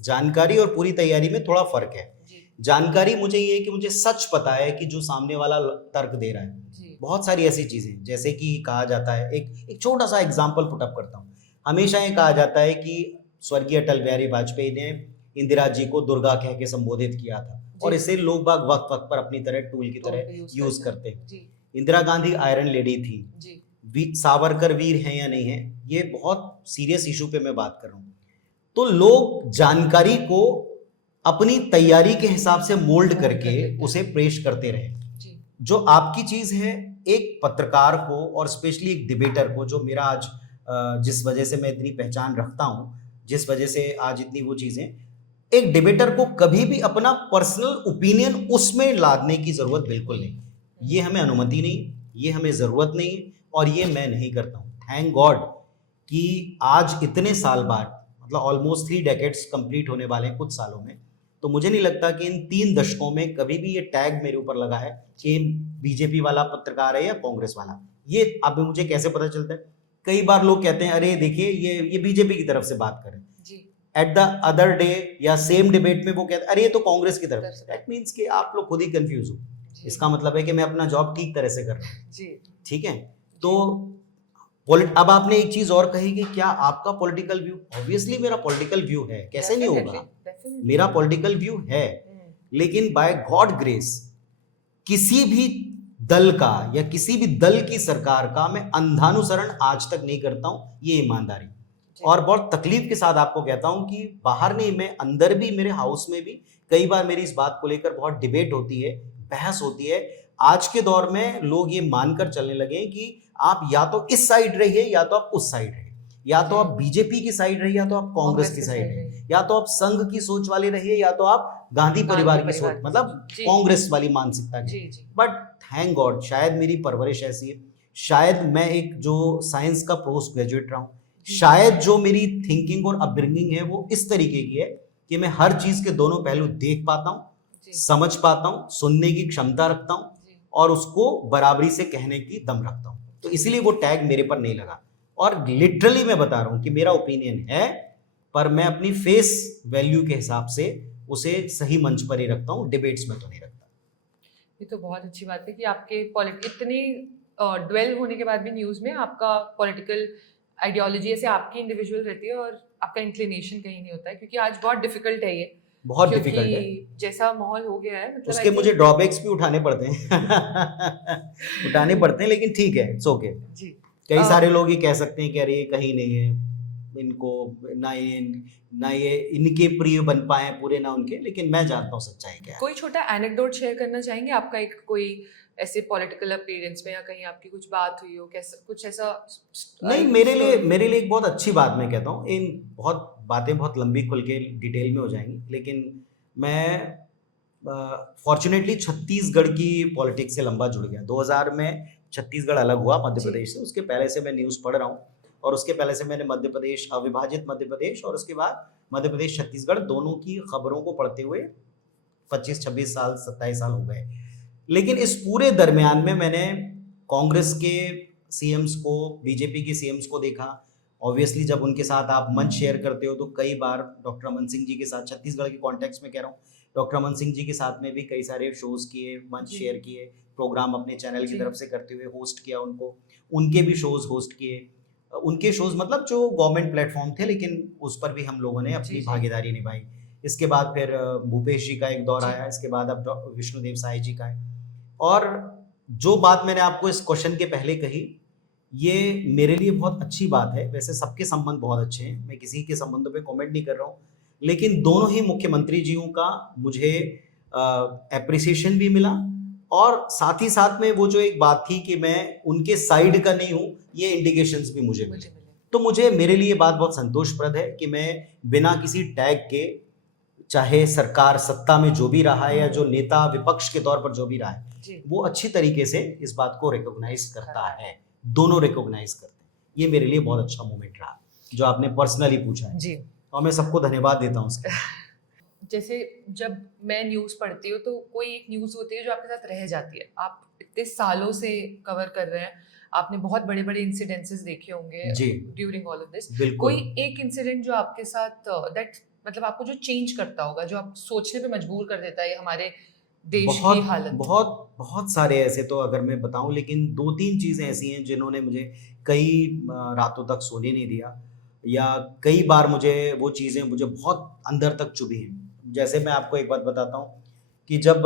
जानकारी और पूरी तैयारी में थोड़ा फर्क है। जानकारी मुझे ये है कि मुझे सच पता है कि जो सामने वाला तर्क दे रहा है। बहुत सारी ऐसी चीजें, जैसे कि कहा जाता है, एक छोटा सा एग्जांपल पुटअप करता हूँ, हमेशा ये कहा जाता है कि स्वर्गीय अटल बिहारी वाजपेयी ने इंदिरा जी को दुर्गा कह के संबोधित किया था, और इसे लोग बाग वक्त वक्त पर अपनी तरह टूल की तरह यूज करते हैं। इंदिरा गांधी आयरन लेडी थी, सावरकर वीर हैं या नहीं है, ये बहुत सीरियस इशू पे मैं बात कर रहा हूँ। तो लोग जानकारी को अपनी तैयारी के हिसाब से मोल्ड करके उसे पेश करते रहे। जो आपकी चीज है, एक पत्रकार को और स्पेशली एक डिबेटर को, जो मेरा आज जिस वजह से मैं इतनी पहचान रखता हूँ, जिस वजह से आज इतनी वो चीजें, एक डिबेटर को कभी भी अपना पर्सनल ओपिनियन उसमें लादने की जरूरत बिल्कुल नहीं। ये हमें अनुमति नहीं, ये हमें जरूरत नहीं, और ये मैं नहीं करता हूँ। थैंक गॉड कि आज इतने साल बाद, मतलब ऑलमोस्ट 3 डेकेड्स कंप्लीट होने वाले हैं कुछ सालों में, तो मुझे नहीं लगता कि इन 3 दशकों में कभी भी ये टैग मेरे ऊपर लगा है कि बीजेपी वाला पत्रकार है या कांग्रेस वाला। ये अब मुझे कैसे पता चलता है? कई बार लोग कहते हैं अरे देखिए ये बीजेपी की तरफ से बात करें, एट द अदर डे या सेम डिबेट में वो कहते हैं अरे ये तो कांग्रेस की तरफ से। दैट मीन्स कि आप लोग खुद ही कंफ्यूज हो। इसका मतलब है कि मैं अपना जॉब ठीक तरह से कर रहा हूँ। ठीक है, तो अब आपने एक चीज और कही कि क्या आपका पॉलिटिकल व्यू, ऑब्वियसली मेरा पॉलिटिकल व्यू है, कैसे नहीं होगा, मेरा पॉलिटिकल व्यू है, लेकिन बाय गॉड ग्रेस किसी भी दल का या किसी भी दल की सरकार का मैं अंधानुसरण आज तक नहीं करता हूं, ये ईमानदारी। और बहुत तकलीफ के साथ आपको कहता हूं कि बाहर नहीं, मैं अंदर भी, मेरे हाउस में भी कई बार मेरी इस बात को लेकर बहुत डिबेट होती है, बहस होती है, आज के दौर में लोग ये मानकर चलने लगे कि आप या तो इस साइड रहिए या तो आप उस साइड रहिए, या तो आप बीजेपी की साइड रहिए या तो आप कांग्रेस की साइड रहिए, या तो आप संघ की सोच वाले रहिए या तो आप गांधी परिवार की सोच, मतलब कांग्रेस वाली मानसिकता की। बट थैंक गॉड शायद मेरी परवरिश ऐसी है, शायद मैं एक जो साइंस का पोस्ट ग्रेजुएट रहा हूँ, शायद जो मेरी थिंकिंग और अपब्रिंगिंग है वो इस तरीके की है कि मैं हर चीज के दोनों पहलू देख पाता हूँ, समझ पाता हूँ, सुनने की क्षमता रखता हूँ और उसको बराबरी से कहने की दम रखता हूँ। तो इसीलिए वो टैग मेरे पर नहीं लगा। और लिटरली मैं बता रहा हूँ कि मेरा ओपिनियन है, पर मैं अपनी फेस वैल्यू के हिसाब से उसे सही मंच पर ही रखता हूँ, डिबेट्स में तो नहीं रखता। ये तो बहुत अच्छी बात है कि आपके इतनी ड्वेल होने के बाद भी न्यूज़ में आपका पॉलिटिकल आइडियोलॉजी ऐसे आपकी इंडिविजुअल रहती है और आपका इंक्लिनेशन कहीं नहीं होता है, क्योंकि आज बहुत डिफिकल्ट है ये, बहुत डिफिकल्ट है, जैसा माहौल हो गया है, मतलब उसके मुझे ड्रॉबैक्स भी उठाने पड़ते हैं उठाने पड़ते हैं, लेकिन ठीक है, इट्स ओके जी। कई सारे लोग ये कह सकते हैं कि अरे कहीं नहीं है, इनको ना ये इनके प्रिय बन पाए पूरे ना उनके, लेकिन मैं जानता हूँ सच्चाई क्या है। कोई छोटा एनेक्डोट शेयर करना चाहेंगे आपका, एक कोई ऐसे पॉलिटिकल अपीयरेंस में या कहीं आपकी कुछ बात हुई हो, कैसा कुछ ऐसा? नहीं, मेरे लिए एक बहुत अच्छी बात मैं कहता हूँ, इन बहुत बातें बहुत लंबी खुल के डिटेल में हो जाएंगी, लेकिन मैं फॉर्चुनेटली छत्तीसगढ़ की पॉलिटिक्स से लंबा जुड़ गया। 2000 में छत्तीसगढ़ अलग हुआ मध्य प्रदेश से, उसके पहले से मैं न्यूज़ पढ़ रहा हूँ और उसके पहले से मैंने मध्य प्रदेश, अविभाजित मध्य प्रदेश और उसके बाद मध्य प्रदेश छत्तीसगढ़ दोनों की खबरों को पढ़ते हुए 25-26 साल 27 साल हो गए। लेकिन इस पूरे दरमियान में मैंने कांग्रेस के सीएम्स को, बीजेपी के सीएम्स को देखा। ऑब्वियसली जब उनके साथ आप मंच शेयर करते हो तो कई बार डॉक्टर रमन सिंह जी के साथ, छत्तीसगढ़ के कॉन्टेक्स्ट में कह रहा हूँ, डॉक्टर रमन सिंह जी के साथ में भी कई सारे शोज किए, मंच शेयर किए, प्रोग्राम अपने चैनल की तरफ से करते हुए होस्ट किया उनको, उनके भी शोज होस्ट किए। उनके शोज मतलब जो गवर्नमेंट प्लेटफॉर्म थे, लेकिन उस पर भी हम लोगों ने अपनी भागीदारी निभाई। इसके बाद फिर भूपेश जी का एक दौर आया, इसके बाद अब विष्णुदेव साय जी का है। और जो बात मैंने आपको इस क्वेश्चन के पहले कही, ये मेरे लिए बहुत अच्छी बात है। वैसे सबके संबंध बहुत अच्छे हैं, मैं किसी के संबंधों पे कमेंट नहीं कर रहा हूँ, लेकिन दोनों ही मुख्यमंत्री जियों का मुझे एप्रिसिएशन भी मिला और साथ ही साथ में वो जो एक बात थी कि मैं उनके साइड का नहीं हूँ, ये इंडिकेशंस भी मुझे मिले। तो मुझे, मेरे लिए बात बहुत संतोषप्रद है कि मैं बिना किसी टैग के, चाहे सरकार सत्ता में जो भी रहा है या जो नेता विपक्ष के तौर पर जो भी रहा है, वो अच्छी तरीके से इस बात को रिकॉग्नाइज करता है, दोनों रिकॉग्नाइज करते हैं। ये मेरे लिए बहुत अच्छा मोमेंट रहा जो आपने पर्सनली पूछा है जी, और मैं सबको धन्यवाद देता हूँ उसका। जैसे जब मैं न्यूज़ पढ़ती हूँ तो कोई एक न्यूज़ होती है जो आपके साथ रह जाती है, आप इतने सालों से कवर कर रहे हैं, आपने बहुत बड़े बड़े इंसिडेंसेस देखे होंगे ड्यूरिंग ऑल ऑफ दिस, कोई एक इंसिडेंट जो आपके साथ दैट मतलब आपको जो चेंज करता होगा, जो आप सोचने पे मजबूर कर देता है हमारे देश की हालत? बहुत सारे ऐसे तो अगर मैं बताऊं, लेकिन 2-3 चीज़ें ऐसी हैं जिन्होंने मुझे कई रातों तक सोने नहीं दिया, या कई बार मुझे वो चीज़ें मुझे बहुत अंदर तक चुभी हैं। जैसे मैं आपको एक बात बताता हूँ कि जब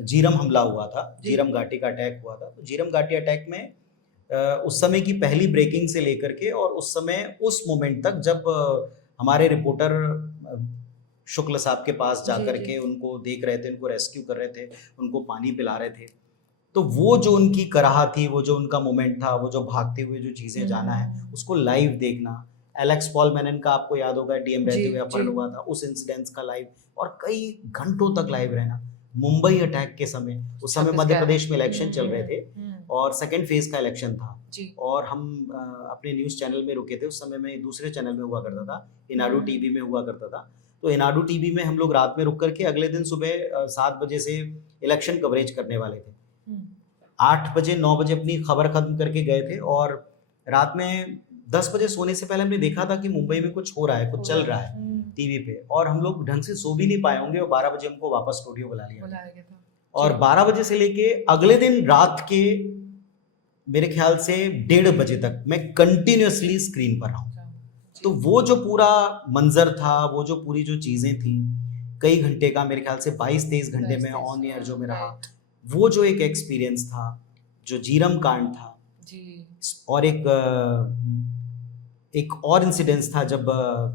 झीरम हमला हुआ था, झीरम घाटी का अटैक हुआ था, तो झीरम घाटी अटैक में उस समय की पहली ब्रेकिंग से लेकर के और उस समय उस मोमेंट तक जब हमारे रिपोर्टर शुक्ल साहब के पास जाकर के उनको देख रहे थे, उनको रेस्क्यू कर रहे थे, उनको पानी पिला रहे थे, तो वो जो उनकी कराह थी, वो जो उनका मोमेंट था, वो जो भागते हुए जो चीज़ें जाना है, उसको लाइव देखना। एलेक्स पॉल मैनन का आपको याद होगा, डीएम रहते हुए अपहरण हुआ था, उस इंसिडेंट्स का लाइव, और कई घंटों तक लाइव रहना। मुंबई अटैक के समय, उस समय मध्य प्रदेश में इलेक्शन चल रहे थे और सेकेंड फेज का इलेक्शन था, और हम अपने न्यूज़ चैनल में रुके थे। उस समय मैं दूसरे चैनल में हुआ करता था, इनाडू टीवी में हुआ करता था। तो इनाडू टीवी में हम लोग रात में रुक करके अगले दिन सुबह 7 बजे से इलेक्शन कवरेज करने वाले थे। 8 बजे 9 बजे अपनी खबर खत्म करके गए थे, और रात में 10 बजे सोने से पहले हमने देखा था कि मुंबई में कुछ हो रहा है, कुछ चल रहा है टीवी पे, और हम लोग ढंग से सो भी नहीं पाए होंगे, और 12 बजे हमको वापस स्टूडियो बुला लिया था। और 12 बजे से लेके अगले दिन रात के मेरे ख्याल से 1:30 बजे तक मैं कंटिन्यूअसली स्क्रीन पर रहा। तो वो जो पूरा मंजर था, वो जो पूरी जो चीज़ें थी, कई घंटे का, मेरे ख्याल से 22-23 घंटे में ऑन एयर जो में रहा, वो जो एक एक्सपीरियंस था, जो झीरम कांड था, और एक और इंसिडेंस था जब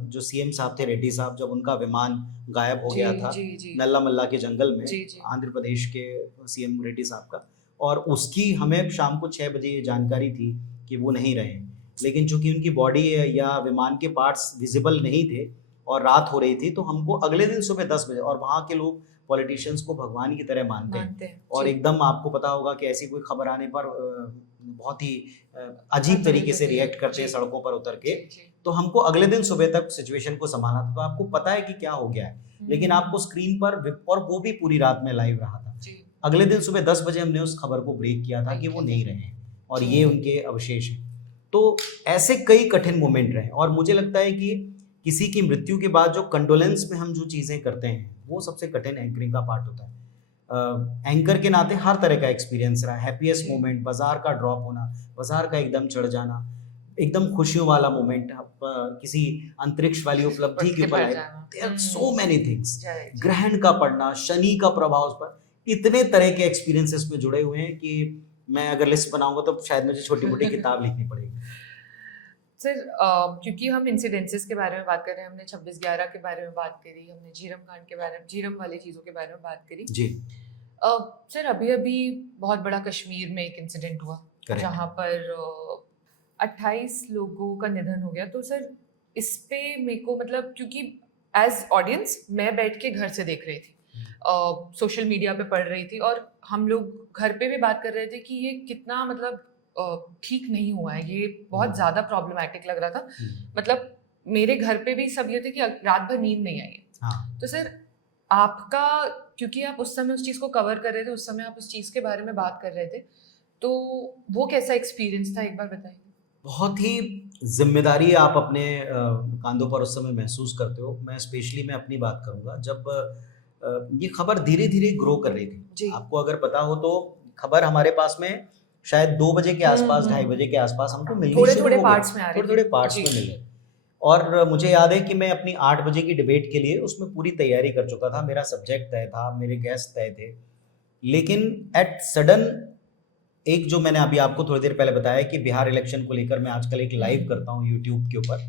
जो सीएम साहब थे रेड्डी साहब, जब उनका विमान गायब हो गया था जी नल्ला मल्ला के जंगल में, जी जी आंध्र प्रदेश के सीएम रेड्डी साहब का, और उसकी हमें शाम को 6 बजे ये जानकारी थी कि वो नहीं रहे, लेकिन चूंकि उनकी बॉडी या विमान के पार्ट्स विजिबल नहीं थे और रात हो रही थी, तो हमको अगले दिन सुबह 10 बजे, और वहाँ के लोग पॉलिटिशियंस को भगवान की तरह मानते हैं, और जी। एकदम आपको पता होगा कि ऐसी कोई खबर आने पर बहुत ही अजीब तरीके से रिएक्ट करते हैं जी। सड़कों पर उतर के। जी तो हमको अगले दिन सुबह तक सिचुएशन को संभालना था, तो आपको पता है कि क्या हो गया है, लेकिन आपको स्क्रीन पर और वो भी पूरी रात में लाइव रहा था। जी अगले दिन सुबह 10 बजे हमने उस खबर को ब्रेक किया था कि वो नहीं रहे हैं और ये उनके अवशेष हैं। तो ऐसे कई कठिन मोमेंट रहे, और मुझे लगता है कि किसी की मृत्यु के बाद जो कंडोलेंस में हम जो चीज़ें करते हैं वो सबसे कठिन एंकरिंग का पार्ट होता है। एंकर के नाते हर तरह का एक्सपीरियंस रहा, हैप्पीएस्ट मोमेंट, बाजार का ड्रॉप होना, बाजार का एकदम चढ़ जाना, एकदम खुशियों वाला मोमेंट, किसी अंतरिक्ष वाली उपलब्धि के ऊपर आए, there are so many things, ग्रहण का पड़ना, शनि का प्रभाव उस पर, इतने तरह के एक्सपीरियंसेस में जुड़े हुए हैं कि मैं अगर लिस्ट बनाऊंगा तो शायद मुझे छोटी मोटी किताब लिखनी पड़ेगी। सर क्योंकि हम इंसिडेंसेस के बारे में बात कर रहे हैं, हमने 26/11 के बारे में बात करी, हमने झीरम कांड के बारे में, झीरम वाली चीज़ों के बारे में बात करी जी। सर अभी अभी बहुत बड़ा कश्मीर में एक इंसिडेंट हुआ जहाँ पर 28 लोगों का निधन हो गया। तो सर इस पे मेरे को मतलब, क्योंकि एज ऑडियंस मैं बैठ के घर से देख रही थी, सोशल मीडिया पे पढ़ रही थी, और हम लोग घर पे भी बात कर रहे थे कि ये कितना मतलब ठीक नहीं हुआ है, ये बहुत ज़्यादा प्रॉब्लमैटिक लग रहा था। मतलब मेरे घर पे भी सब ये थे कि रात भर नींद नहीं आई है। तो सर आपका, क्योंकि आप उस समय उस चीज़ को कवर कर रहे थे, उस समय आप उस चीज़ के बारे में बात कर रहे थे, तो वो कैसा एक्सपीरियंस था, एक बार बताइए। बहुत ही जिम्मेदारी आप अपने कांधों पर उस समय महसूस करते हो। मैं स्पेशली मैं अपनी बात करूंगा, जब ये खबर धीरे धीरे ग्रो कर रही थी, आपको अगर पता हो तो खबर हमारे पास में शायद 2 बजे के आसपास, 2:30 बजे के आसपास हमको मिलनी शुरू हो गई, थोड़े पार्ट्स में मिल रहे। और मुझे याद है कि मैं अपनी 8 बजे की डिबेट के लिए उसमें पूरी तैयारी कर चुका था, मेरा सब्जेक्ट तय था, मेरे गेस्ट तय थे, लेकिन एट सडन एक जो मैंने अभी आपको थोड़ी देर पहले बताया कि बिहार इलेक्शन को लेकर मैं आजकल एक लाइव करता हूँ यूट्यूब के ऊपर,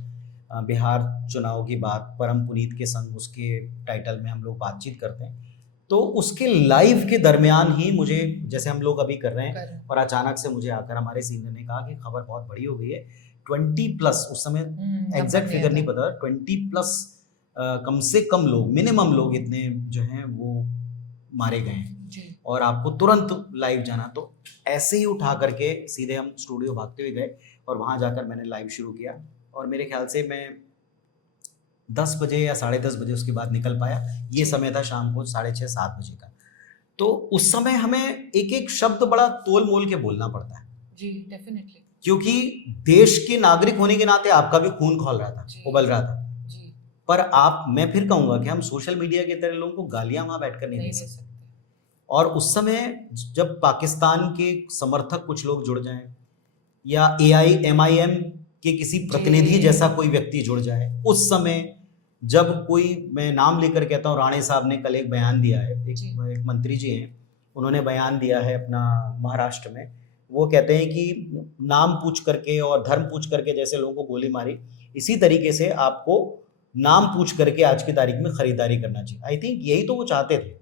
बिहार चुनाव की बात परम पुनीत के संग, उसके टाइटल में हम लोग बातचीत करते हैं। तो उसके लाइव के दरमियान ही मुझे, जैसे हम लोग अभी कर रहे हैं, और अचानक से मुझे आकर हमारे सीनियर ने कहा कि खबर बहुत बड़ी हो गई है, 20+, उस समय एग्जैक्ट फिगर नहीं पता, 20+ कम से कम लोग, मिनिमम लोग इतने जो हैं वो मारे गए हैं, और आपको तुरंत लाइव जाना। तो ऐसे ही उठा करके सीधे हम स्टूडियो भागते हुए गए, और वहाँ जाकर मैंने लाइव शुरू किया, और मेरे ख्याल से मैं 10 बजे या 10:30 बजे उसके बाद निकल पाया। ये समय था शाम को 6:30-7 बजे का। तो उस समय हमें एक एक शब्द बड़ा तोल मोल के बोलना पड़ता है। जी, डेफिनेटली। क्योंकि देश के नागरिक होने के नाते आपका भी खून खौल रहा था, उबल रहा था। पर मैं फिर कहूंगा कि हम सोशल मीडिया के तरह लोगों को गालियां वहां बैठकर नहीं दे सकते। और उस समय जब पाकिस्तान के समर्थक कुछ लोग जुड़ जाएं, या AIMIM के किसी प्रतिनिधि जैसा कोई व्यक्ति जुड़ जाए, उस समय जब कोई, मैं नाम लेकर कहता हूँ, राणे साहब ने कल एक बयान दिया है, एक मंत्री जी हैं, उन्होंने बयान दिया है अपना महाराष्ट्र में, वो कहते हैं कि नाम पूछ करके और धर्म पूछ करके जैसे लोगों को गोली मारी, इसी तरीके से आपको नाम पूछ करके आज की तारीख में खरीदारी करना चाहिए। आई थिंक यही तो वो चाहते थे,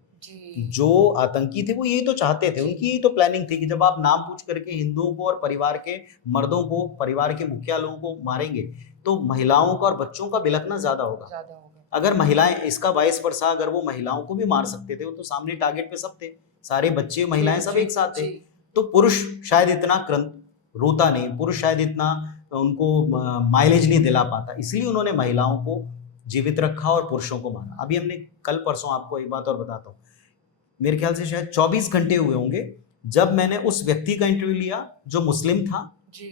जो आतंकी थे वो यही तो चाहते थे, उनकी यही तो प्लानिंग थी कि जब आप नाम पूछ करके हिंदुओं को और परिवार के मर्दों को, परिवार के मुखिया लोगों को मारेंगे, तो महिलाओं का और बच्चों का बिलखना ज्यादा होगा। अगर महिलाएं, इसका 22% अगर वो महिलाओं को भी मार सकते थे, वो तो सामने टारगेट पे सब थे, सारे बच्चे महिलाएं सब एक साथ थे, तो पुरुष शायद इतना रोता नहीं, पुरुष शायद इतना उनको माइलेज नहीं दिला पाता, इसलिए उन्होंने महिलाओं को जीवित रखा और पुरुषों को मारा। अभी हमने कल परसों, आपको एक बात और बताता हूँ, मेरे ख्याल से शायद 24 घंटे हुए होंगे जब मैंने उस व्यक्ति का इंटरव्यू लिया जो मुस्लिम था,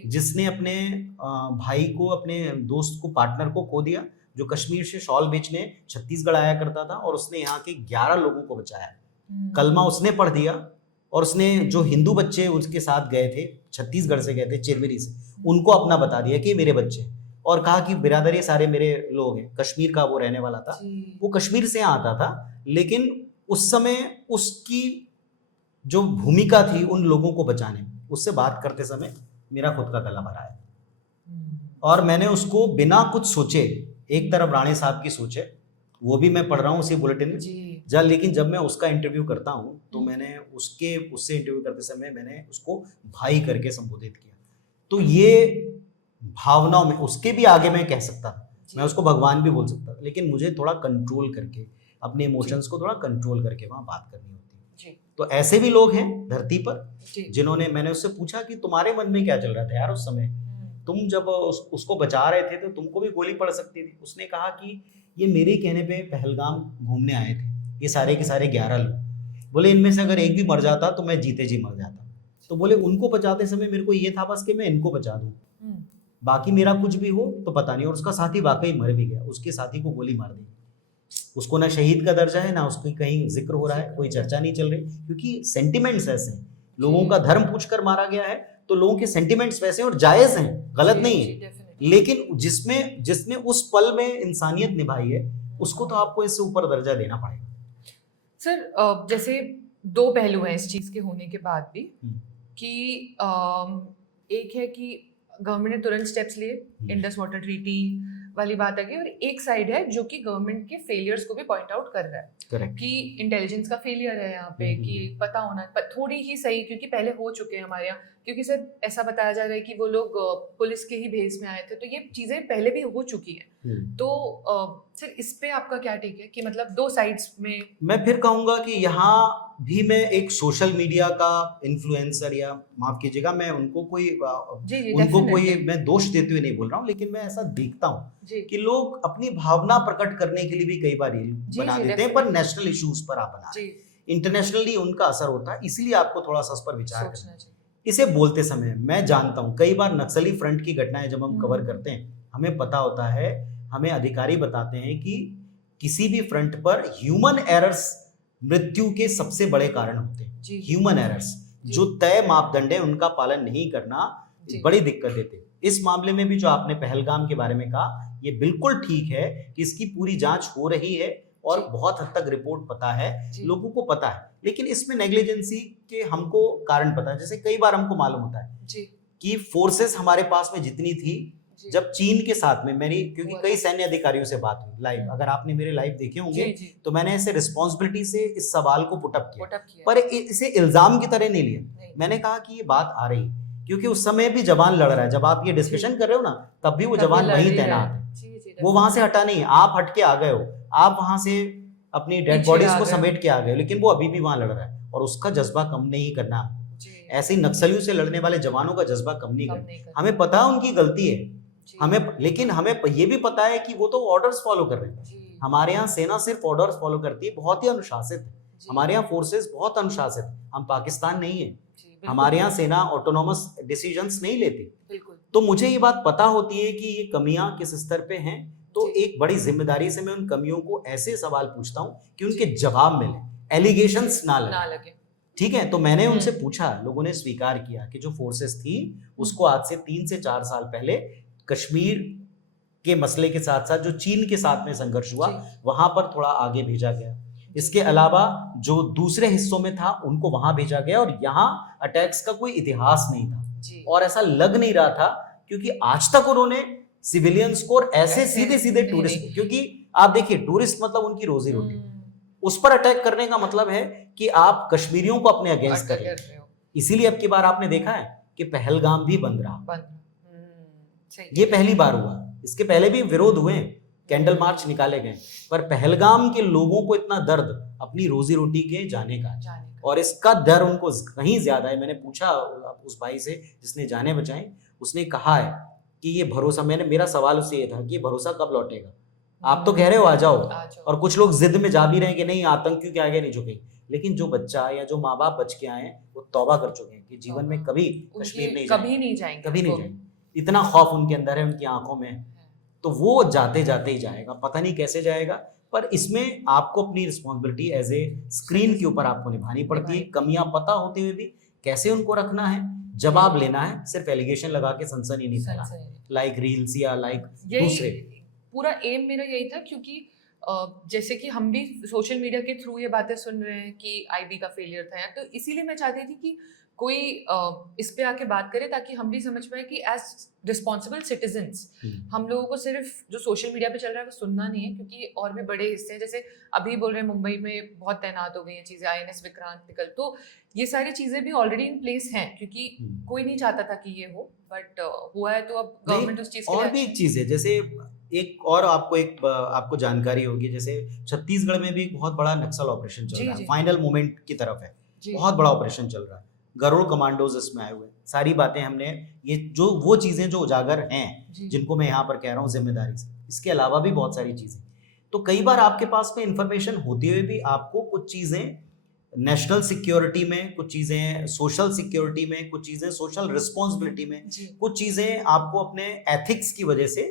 जिसने अपने भाई को, अपने दोस्त को, पार्टनर को खो दिया, जो कश्मीर से शॉल बेचने छत्तीसगढ़ आया करता था, और उसने यहाँ के 11 लोगों को बचाया। कलमा उसने पढ़ दिया, और उसने जो हिंदू बच्चे उसके साथ गए थे, छत्तीसगढ़ से गए थे, चिरमिरी से, उनको अपना बता दिया कि मेरे बच्चे, और कहा कि बिरादर ये सारे मेरे लोग हैं। कश्मीर का वो रहने वाला था, वो कश्मीर से आता था, लेकिन उस समय उसकी जो भूमिका थी उन लोगों को बचाने, उससे बात करते समय मेरा खुद का गला भरा है। और मैंने उसको बिना कुछ सोचे, एक तरफ राणे साहब की सोचे, वो भी मैं पढ़ रहा हूँ उसी बुलेटिन में जी जा, लेकिन जब मैं उसका इंटरव्यू करता हूँ तो हम्म। मैंने उससे इंटरव्यू करते समय मैंने उसको भाई करके संबोधित किया। तो ये भावनाओं में उसके भी आगे मैं कह सकता था, जी मैं उसको भगवान भी बोल सकता था, लेकिन मुझे थोड़ा कंट्रोल करके, अपने इमोशंस को थोड़ा कंट्रोल करके वहाँ बात करनी होती है। जी तो ऐसे भी लोग हैं धरती पर जी जिन्होंने, मैंने उससे पूछा कि तुम्हारे मन में क्या चल रहा था यार उस समय, तुम जब उसको बचा रहे थे तो तुमको भी गोली पड़ सकती थी। उसने कहा कि ये मेरे कहने पे पहलगाम घूमने आए थे, ये सारे के सारे 11 लोग, बोले इनमें से अगर एक भी मर जाता तो मैं जीते जी मर जाता। तो बोले उनको बचाते समय मेरे को ये था बस कि मैं इनको बचा दूं, बाकी मेरा कुछ भी हो तो पता नहीं। और उसका साथी वाकई मर भी गया, उसके साथी को गोली मार दी। उसको ना शहीद का दर्जा है, ना उसकी कहीं जिक्र हो रहा है, कोई चर्चा नहीं चल रही, क्योंकि सेंटिमेंट्स ऐसे हैं। लोगों का धर्म पूछकर मारा गया है तो लोगों के सेंटिमेंट्स वैसे हैं और जायज हैं, गलत नहीं है, लेकिन जिसने उस पल में इंसानियत निभाई है उसको तो आपको इससे ऊपर दर्जा देना पड़ेगा। सर जैसे दो पहलू हैं इस चीज़ के होने के बाद भी, कि एक है कि गवर्नमेंट ने तुरंत स्टेप्स लिए, इंडस वाटर ट्रीटी वाली बात आ गई, और एक साइड है जो कि गवर्नमेंट के फेलियर्स को भी पॉइंट आउट कर रहा है। करेक्ट। कि इंटेलिजेंस का फेलियर है यहाँ पे, कि पता होना थोड़ी ही सही, क्योंकि पहले हो चुके हैं हमारे यहाँ, क्योंकि सर ऐसा बताया जा रहा है कि वो लोग पुलिस के ही भेस में आए थे, तो ये चीज़ें पहले भी हो चुकी हैं। तो सर इस पे आपका क्या टेक है कि मतलब दो साइड्स में? मैं फिर कहूंगा कि यहाँ भी मैं एक सोशल मीडिया का इन्फ्लुएंसर, या माफ कीजिएगा मैं उनको कोई मैं दोष देते हुए नहीं बोल रहा हूँ, लेकिन मैं ऐसा देखता हूँ कि लोग अपनी भावना प्रकट करने के लिए भी कई बार रील बना देते हैं, पर नेशनल इश्यूज पर आप बना रहे हैं, इंटरनेशनली उनका असर होता है, इसलिए आपको थोड़ा सा उस पर विचार करना चाहिए। इसे बोलते समय मैं जानता हूँ कई बार नक्सली फ्रंट की घटनाएं जब हम कवर करते हैं, हमें पता होता है, हमें अधिकारी बताते हैं कि किसी भी फ्रंट पर ह्यूमन एरर्स मृत्यु के सबसे बड़े कारण होते हैं। ह्यूमन एरर्स, जो तय मापदंड है उनका पालन नहीं करना बड़ी दिक्कत देते। इस मामले में भी जो आपने पहलगाम के बारे में कहा, ये बिल्कुल ठीक है कि इसकी पूरी जांच हो रही है और बहुत हद तक रिपोर्ट पता है, लोगों को पता है, लेकिन इसमें नेग्लिजेंसी के हमको कारण पता है। जैसे कई बार हमको मालूम होता है कि फोर्सेस हमारे पास में जितनी थी, जब चीन के साथ में मेरी, क्योंकि कई सैन्य अधिकारियों से बात हुई लाइव, अगर आपने मेरे लाइव देखे होंगे तो मैंने ऐसे रिस्पॉन्सिबिलिटी से इस सवाल को पुटअप किया, पर इसे इल्जाम की तरह नहीं लिया। मैंने कहा कि ये बात आ रही, क्योंकि उस समय भी जवान लड़ रहा है, जब आप ये डिस्कशन कर रहे हो ना, तब भी वो जवान वहीं तैनात है, वो वहां से हटा नहीं है। आप हट के आ गए हो, आप वहां से अपनी डेड बॉडीज को समेट के आ गए, लेकिन वो अभी भी वहां लड़ रहा है, और उसका जज्बा कम नहीं करना। ऐसे ही नक्सलियों से लड़ने वाले जवानों का जज्बा कम नहीं करना। हमें पता है उनकी गलती है, लेकिन हमें ये भी पता है कि वो तो ऑर्डर्स फॉलो कर रहे हैं। हमारे यहाँ सेना सिर्फ ऑर्डर्स फॉलो करती है, बहुत ही अनुशासित है। हमारे यहाँ फोर्सेस बहुत अनुशासित है, हम पाकिस्तान नहीं है। हमारे यहाँ सेना ऑटोनॉमस डिसीजंस नहीं लेती। तो मुझे ये बात पता होती है कि ये कमियां किस स्तर पे हैं, तो एक बड़ी जिम्मेदारी से मैं उन कमियों को ऐसे सवाल पूछता हूँ कि उनके जवाब मिले, एलिगेशंस ना लगे। ठीक है, तो मैंने उनसे पूछा, लोगों ने स्वीकार किया कि जो फोर्सेस थी उसको आज से 3 से 4 साल पहले कश्मीर के मसले के साथ साथ जो चीन के साथ में संघर्ष हुआ, वहां पर थोड़ा आगे भेजा गया। इसके अलावा जो दूसरे हिस्सों में था उनको वहां भेजा गया, और यहाँ अटैक्स का कोई इतिहास नहीं था, और ऐसा लग नहीं रहा था, क्योंकि आज तक उन्होंने सिविलियंस को ऐसे सीधे सीधे टूरिस्ट, क्योंकि आप देखिए टूरिस्ट मतलब उनकी रोजी रोटी, उस पर अटैक करने का मतलब है कि आप कश्मीरियों को अपने अगेंस्ट कर रहे हो। इसीलिए अब की बार आपने देखा है कि पहलगाम भी बंद रहा। ये पहली बार हुआ, इसके पहले भी विरोध हुए, कैंडल मार्च निकाले गए, पर पहलगाम के लोगों को इतना दर्द अपनी रोजी रोटी के जाने का, और इसका डर उनको कहीं ज्यादा है। मैंने पूछा उस भाई से जिसने जाने बचाए, उसने कहा है कि ये भरोसा, मेरा सवाल उससे ये था कि ये भरोसा कब लौटेगा। आप तो कह रहे हो आ जाओ, और कुछ लोग जिद में जा भी रहे हैं कि नहीं आतंकियों के आगे नहीं झुकेंगे, लेकिन जो बच्चा या जो माँ बाप बच के आए हैं वो तौबा कर चुके हैं कि जीवन में कभी कश्मीर नहीं जाएंगे। इतना खौफ उनके अंदर है, उनकी आंखों में, तो वो जाते जाते ही जाएगा, पता नहीं कैसे जाएगा। पर इसमें आपको अपनी रिस्पॉन्सिबिलिटी एज ए स्क्रीन के ऊपर आपको निभानी पड़ती है। कमियां पता होते हुए भी कैसे उनको रखना है, जवाब लेना है, सिर्फ एलिगेशन लगा के सनसनी नहीं फैलाना, लाइक रील्स या लाइक दूसरे। पूरा एम मेरा यही था, क्योंकि जैसे कि हम भी सोशल मीडिया के थ्रू ये बातें सुन रहे हैं कि आईबी का फेलियर था, तो इसीलिए मैं चाहती थी कि कोई इस पे आके बात करे, ताकि हम भी समझ पाए कि एज रिस्पॉन्सिबल सिटीजन्स हम लोगों को सिर्फ जो सोशल मीडिया पे चल रहा है वो सुनना नहीं है, क्योंकि और भी बड़े हिस्से हैं, जैसे अभी बोल रहे हैं मुंबई में बहुत तैनात हो गई हैं चीज़ें, INS विक्रांत निकल, तो ये सारी चीज़ें भी ऑलरेडी इन प्लेस हैं, क्योंकि कोई नहीं चाहता था कि ये हो, बट हुआ है, तो अब गवर्नमेंट उस चीज़ के और लिए भी एक action- चीज़ है, जैसे आपको जानकारी होगी, जैसे छत्तीसगढ़ में भी एक बहुत बड़ा नक्सल ऑपरेशन चल जी, रहा है, जी। फाइनल मोमेंट की तरफ है, जी, बहुत बड़ा ऑपरेशन चल रहा है, गरुड़ कमांडोज इसमें आए हुए हैं। सारी बातें हमने, ये जो वो चीज़ें जो उजागर हैं, जी, जिनको मैं यहाँ पर कह रहा हूँ जिम्मेदारी से, इसके अलावा भी बहुत सारी चीज़ें, तो कई बार आपके पास में इंफॉर्मेशन होते हुए भी आपको कुछ चीज़ें नेशनल सिक्योरिटी में, कुछ चीज़ें सोशल सिक्योरिटी में, कुछ चीज़ें सोशल रिस्पॉन्सिबिलिटी में, जी, कुछ चीज़ें आपको अपने एथिक्स की वजह से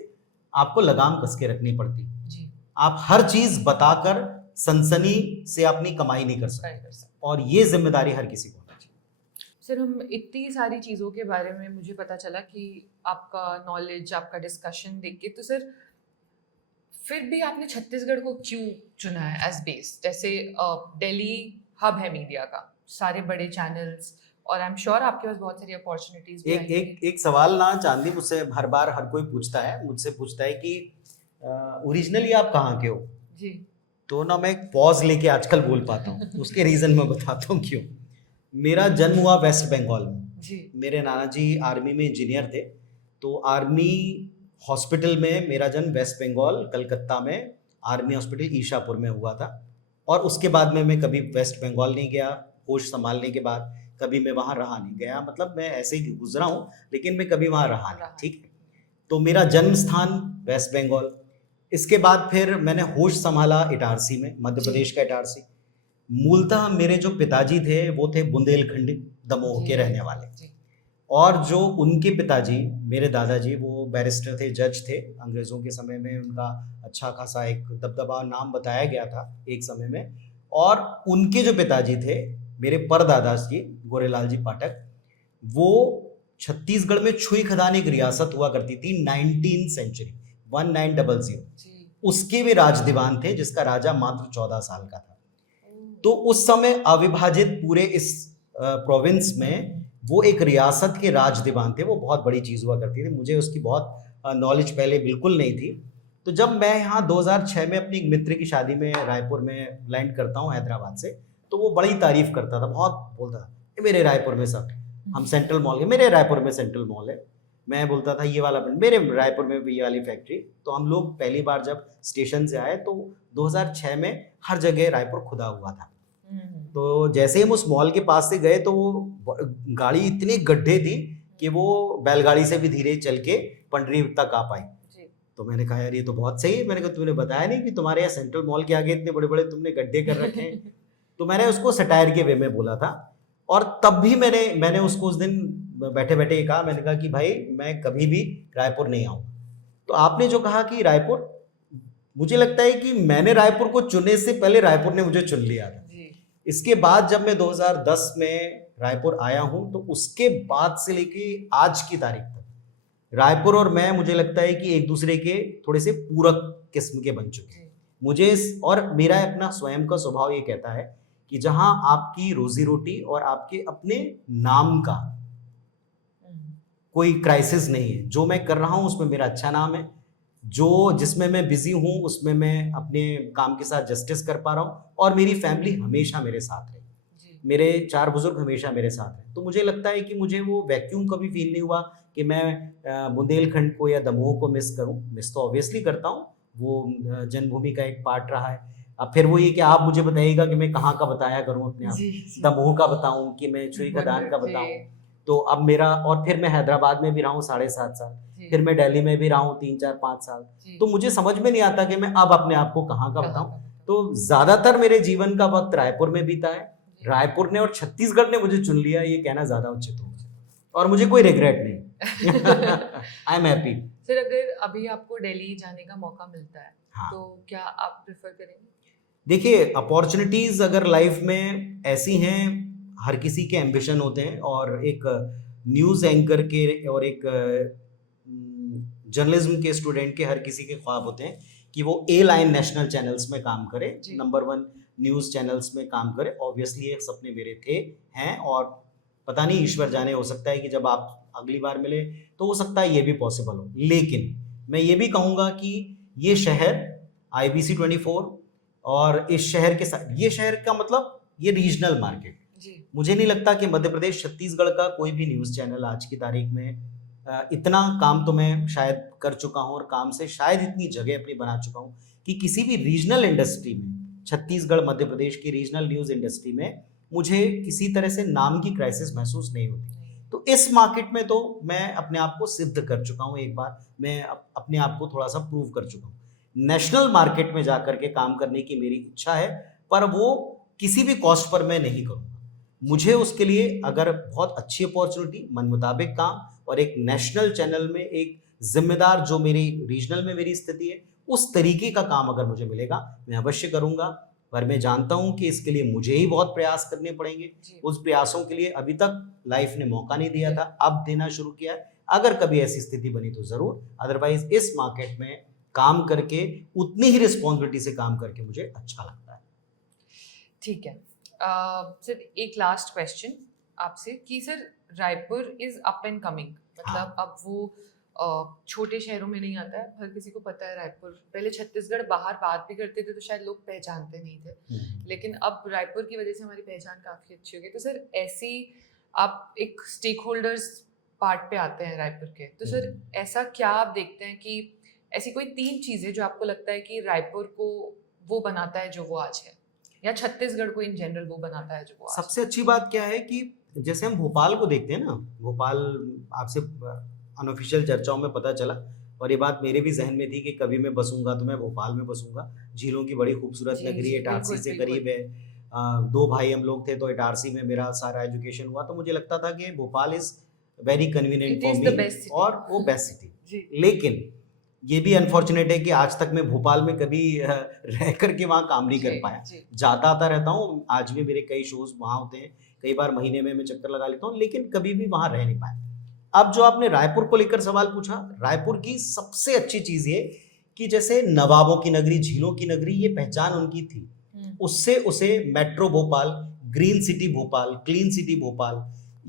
आपको लगाम कस के रखनी पड़ती। जी, आप हर चीज़ बताकर सनसनी से अपनी कमाई नहीं कर सकते, ट्राई कर सकते। और ये जिम्मेदारी हर किसी को होनी चाहिए। सर, हम इतनी सारी चीज़ों के बारे में मुझे पता चला कि आपका नॉलेज, आपका डिस्कशन देख के, तो सर फिर भी आपने छत्तीसगढ़ को क्यों चुना है एज बेस? जैसे दिल्ली हब है मीडिया का, सारे बड़े चैनल्स, और आई एम श्योर आपके पास बहुत सारी अपॉर्चुनिटीज भी एक आएंगी। एक एक सवाल ना चांदी मुझसे हर बार हर कोई पूछता है, मुझसे पूछता है कि ओरिजिनली आप कहाँ के हो? जी, तो ना मैं एक पॉज लेके आजकल बोल पाता हूँ, उसके रीज़न मैं बताता हूँ क्यों। मेरा जन्म हुआ वेस्ट बंगाल में। जी, मेरे नाना जी आर्मी में इंजीनियर थे, तो आर्मी हॉस्पिटल में मेरा जन्म वेस्ट बंगाल कलकत्ता में आर्मी हॉस्पिटल ईशापुर में हुआ था। और उसके बाद में मैं कभी वेस्ट बंगाल नहीं गया, होश संभालने के बाद कभी मैं वहाँ रहा नहीं गया, मतलब मैं ऐसे ही गुजरा हूँ, लेकिन मैं कभी वहाँ रहा नहीं, ठीक है। तो मेरा जन्म स्थान वेस्ट बंगाल। इसके बाद फिर मैंने होश संभाला इटारसी में, मध्य जी। प्रदेश का इटारसी। मूलतः मेरे जो पिताजी थे वो थे बुंदेलखंडी, दमोह के जी, रहने वाले, जी, और जो उनके पिताजी मेरे दादाजी वो बैरिस्टर थे, जज थे। अंग्रेज़ों के समय में उनका अच्छा खासा एक दबदबा, नाम बताया गया था एक समय में। और उनके जो पिताजी थे मेरे परदादा जी गोरेलाल जी पाठक, वो छत्तीसगढ़ में छुई खदान एक रियासत हुआ करती थी 19 सेंचुरी 1900, जी। उसके वे राज दीवान थे, जिसका राजा मात्र 14 साल का था। ओह, तो उस समय अविभाजित पूरे इस प्रोविंस में वो एक रियासत के राज दीवान थे, वो बहुत बड़ी चीज़ हुआ करती थी। मुझे उसकी बहुत नॉलेज पहले बिल्कुल नहीं थी। तो जब मैं यहाँ 2006 में अपनी एक मित्र की शादी में रायपुर में लैंड करता हूँ हैदराबाद से, तो वो बड़ी तारीफ करता था, बहुत बोलता था, "ये मेरे रायपुर में सब, हम सेंट्रल मॉल के, मेरे रायपुर में सेंट्रल मॉल है।" मैं बोलता था ये वाला ब्रांड, मेरे रायपुर में भी ये वाली फैक्ट्री। तो हम लोग पहली बार जब स्टेशन से आए तो 2006 में हर जगह रायपुर खुदा हुआ था। तो जैसे ही हम उस मॉल के पास से गए तो वो गाड़ी इतनी गड्ढे थी कि वो बैलगाड़ी से भी धीरे चल के पंडरी तक आ पाई। जी, तो मैंने कहा यार ये तो बहुत सही है। मैंने कहा तुमने बताया नहीं कि तुम्हारे यहाँ सेंट्रल मॉल के आगे इतने बड़े बड़े तुमने गड्ढे कर रखे हैं। तो मैंने उसको सटायर के वे में बोला था, और तब भी मैंने उसको उस दिन बैठे बैठे कहा, मैंने कहा कि भाई मैं कभी भी रायपुर नहीं आऊँगा। तो आपने जो कहा कि रायपुर, मुझे लगता है कि मैंने रायपुर को चुनने से पहले रायपुर ने मुझे चुन लिया था। जी, इसके बाद जब मैं 2010 में रायपुर आया हूँ, तो उसके बाद से लेके आज की तारीख तक रायपुर और मैं, मुझे लगता है कि एक दूसरे के थोड़े से पूरक किस्म के बन चुके हैं। और मेरा अपना स्वयं का स्वभाव ये कहता है कि जहां आपकी रोजी रोटी और आपके अपने नाम का कोई क्राइसिस नहीं है, जो मैं कर रहा हूं उसमें मेरा अच्छा नाम है, जिसमें मैं बिजी हूं उसमें मैं अपने काम के साथ जस्टिस कर पा रहा हूं, और मेरी फैमिली हमेशा मेरे साथ रही, जी, मेरे 4 बुजुर्ग हमेशा मेरे साथ रहे। तो मुझे लगता है कि मुझे वो वैक्यूम कभी फील नहीं हुआ कि मैं बुंदेलखंड को या दमोह को मिस करूं। मिस तो ऑब्वियसली करता हूं, वो जन्मभूमि का एक पार्ट रहा है। अब फिर वो ये कि आप मुझे बताइएगा कि मैं कहाँ का बताया करूं अपने आप, जी, जी। दमोह का बताऊं कि मैं छुई खदान का जी, बताऊं। तो अब मेरा, और फिर मैं हैदराबाद में भी रहा हूँ 7.5 साल, जी, फिर मैं दिल्ली में भी रहा हूँ 3, 4, 5 साल। जी। तो मुझे समझ में नहीं आता कि मैं अब अपने आप को कहाँ का कहाँ बताऊं। का बताऊं? तो ज्यादातर मेरे जीवन का वक्त रायपुर में बीता है। जी। रायपुर ने और छत्तीसगढ़ ने मुझे चुन लिया, ये कहना ज्यादा उचित होगा, और मुझे कोई रिग्रेट नहीं। I am happy. सर, अगर अभी आपको दिल्ली जाने का मौका मिलता है, हाँ। तो क्या आप प्रेफर करेंगे? देखिए, अपॉर्चुनिटीज अगर लाइफ में ऐसी हैं, हर किसी के एम्बिशन होते हैं, और एक न्यूज़ एंकर के और एक जर्नलिज्म के स्टूडेंट के हर किसी के ख्वाब होते हैं कि वो ए लाइन नेशनल चैनल्स में काम करे, जी। नंबर 1 न्यूज़ चैनल्स में काम करे। ऑब्वियसली ये सपने मेरे थे, हैं, और पता नहीं, ईश्वर जाने, हो सकता है कि जब आप अगली बार मिले तो हो सकता है ये भी पॉसिबल हो। लेकिन मैं ये भी कहूँगा कि ये शहर IBC24 और इस शहर के साथ, ये शहर का मतलब ये रीजनल मार्केट, जी मुझे नहीं लगता कि मध्य प्रदेश छत्तीसगढ़ का कोई भी न्यूज़ चैनल आज की तारीख में इतना काम तो मैं शायद कर चुका हूँ और काम से शायद इतनी जगह अपनी बना चुका हूँ कि किसी भी रीजनल इंडस्ट्री में, छत्तीसगढ़ मध्य प्रदेश की रीजनल न्यूज़ इंडस्ट्री में मुझे किसी तरह से नाम की क्राइसिस महसूस नहीं होती। तो इस मार्केट में तो मैं अपने आप को सिद्ध कर चुका हूँ, एक बार मैं अपने आप को थोड़ा सा प्रूव कर चुका हूँ। नेशनल मार्केट में जाकर के काम करने की मेरी इच्छा है, पर वो किसी भी कॉस्ट पर मैं नहीं करूँगा। मुझे उसके लिए अगर बहुत अच्छी अपॉर्चुनिटी, मन मुताबिक काम और एक नेशनल चैनल में एक जिम्मेदार, जो मेरी रीजनल में मेरी स्थिति है, उस तरीके का काम अगर मुझे मिलेगा मैं अवश्य करूँगा। पर मैं जानता हूँ कि इसके लिए मुझे ही बहुत प्रयास करने पड़ेंगे। जी उस प्रयासों के लिए अभी तक लाइफ ने मौका नहीं दिया था, अब देना शुरू किया है। अगर कभी ऐसी स्थिति बनी तो ज़रूर, अदरवाइज इस मार्केट में काम करके, उतनी ही रिस्पॉन्सिबिलिटी से काम करके मुझे अच्छा लगता है। ठीक है। सर एक लास्ट क्वेश्चन आपसे कि sir Raipur is up and coming, मतलब अब वो छोटे शहरों में नहीं आता है, हर किसी को पता है रायपुर। पहले छत्तीसगढ़ बाहर बात भी करते थे तो शायद लोग पहचानते नहीं थे, लेकिन अब रायपुर की वजह से हमारी पहचान काफ़ी अच्छी हो गई। तो सर ऐसी आप एक स्टेक होल्डर्स पार्ट पे आते हैं रायपुर के, तो सर ऐसा क्या आप देखते हैं कि ऐसी कोई 3 चीज़ें जो आपको लगता है कि रायपुर को वो बनाता है जो वो आज है, या छत्तीसगढ़ को इन जनरल वो बनाता है जो वो आज सबसे अच्छी बात क्या है कि जैसे हम भोपाल को देखते हैं ना, भोपाल आपसे अनऑफिशियल चर्चाओं में पता चला, और ये बात मेरे भी जहन में थी कि कभी मैं बसूंगा तो मैं भोपाल में बसूंगा। झीलों की बड़ी खूबसूरत जी, नगरी जी, है, इटारसी बिल्कुल, से बिल्कुल। करीब है। 2 भाई हम लोग थे तो इटारसी में मेरा सारा एजुकेशन हुआ, तो मुझे लगता था कि Bhopal is very convenient It for is me, the best city. और वो बेस्ट सिटी। जी लेकिन ये भी अनफॉर्चुनेट है कि आज तक मैं भोपाल में कभी रह करके वहाँ काम नहीं कर जी पाया। जी जाता आता रहता हूँ, आज भी मेरे कई शोज वहाँ होते हैं, कई बार महीने में मैं चक्कर लगा लेता हूँ, लेकिन कभी भी वहाँ रह नहीं पाया। अब जो आपने रायपुर को लेकर सवाल पूछा, रायपुर की सबसे अच्छी चीज़ ये कि जैसे नवाबों की नगरी, झीलों की नगरी, ये पहचान उनकी थी, उससे उसे metro Bhopal, green city Bhopal, clean city Bhopal,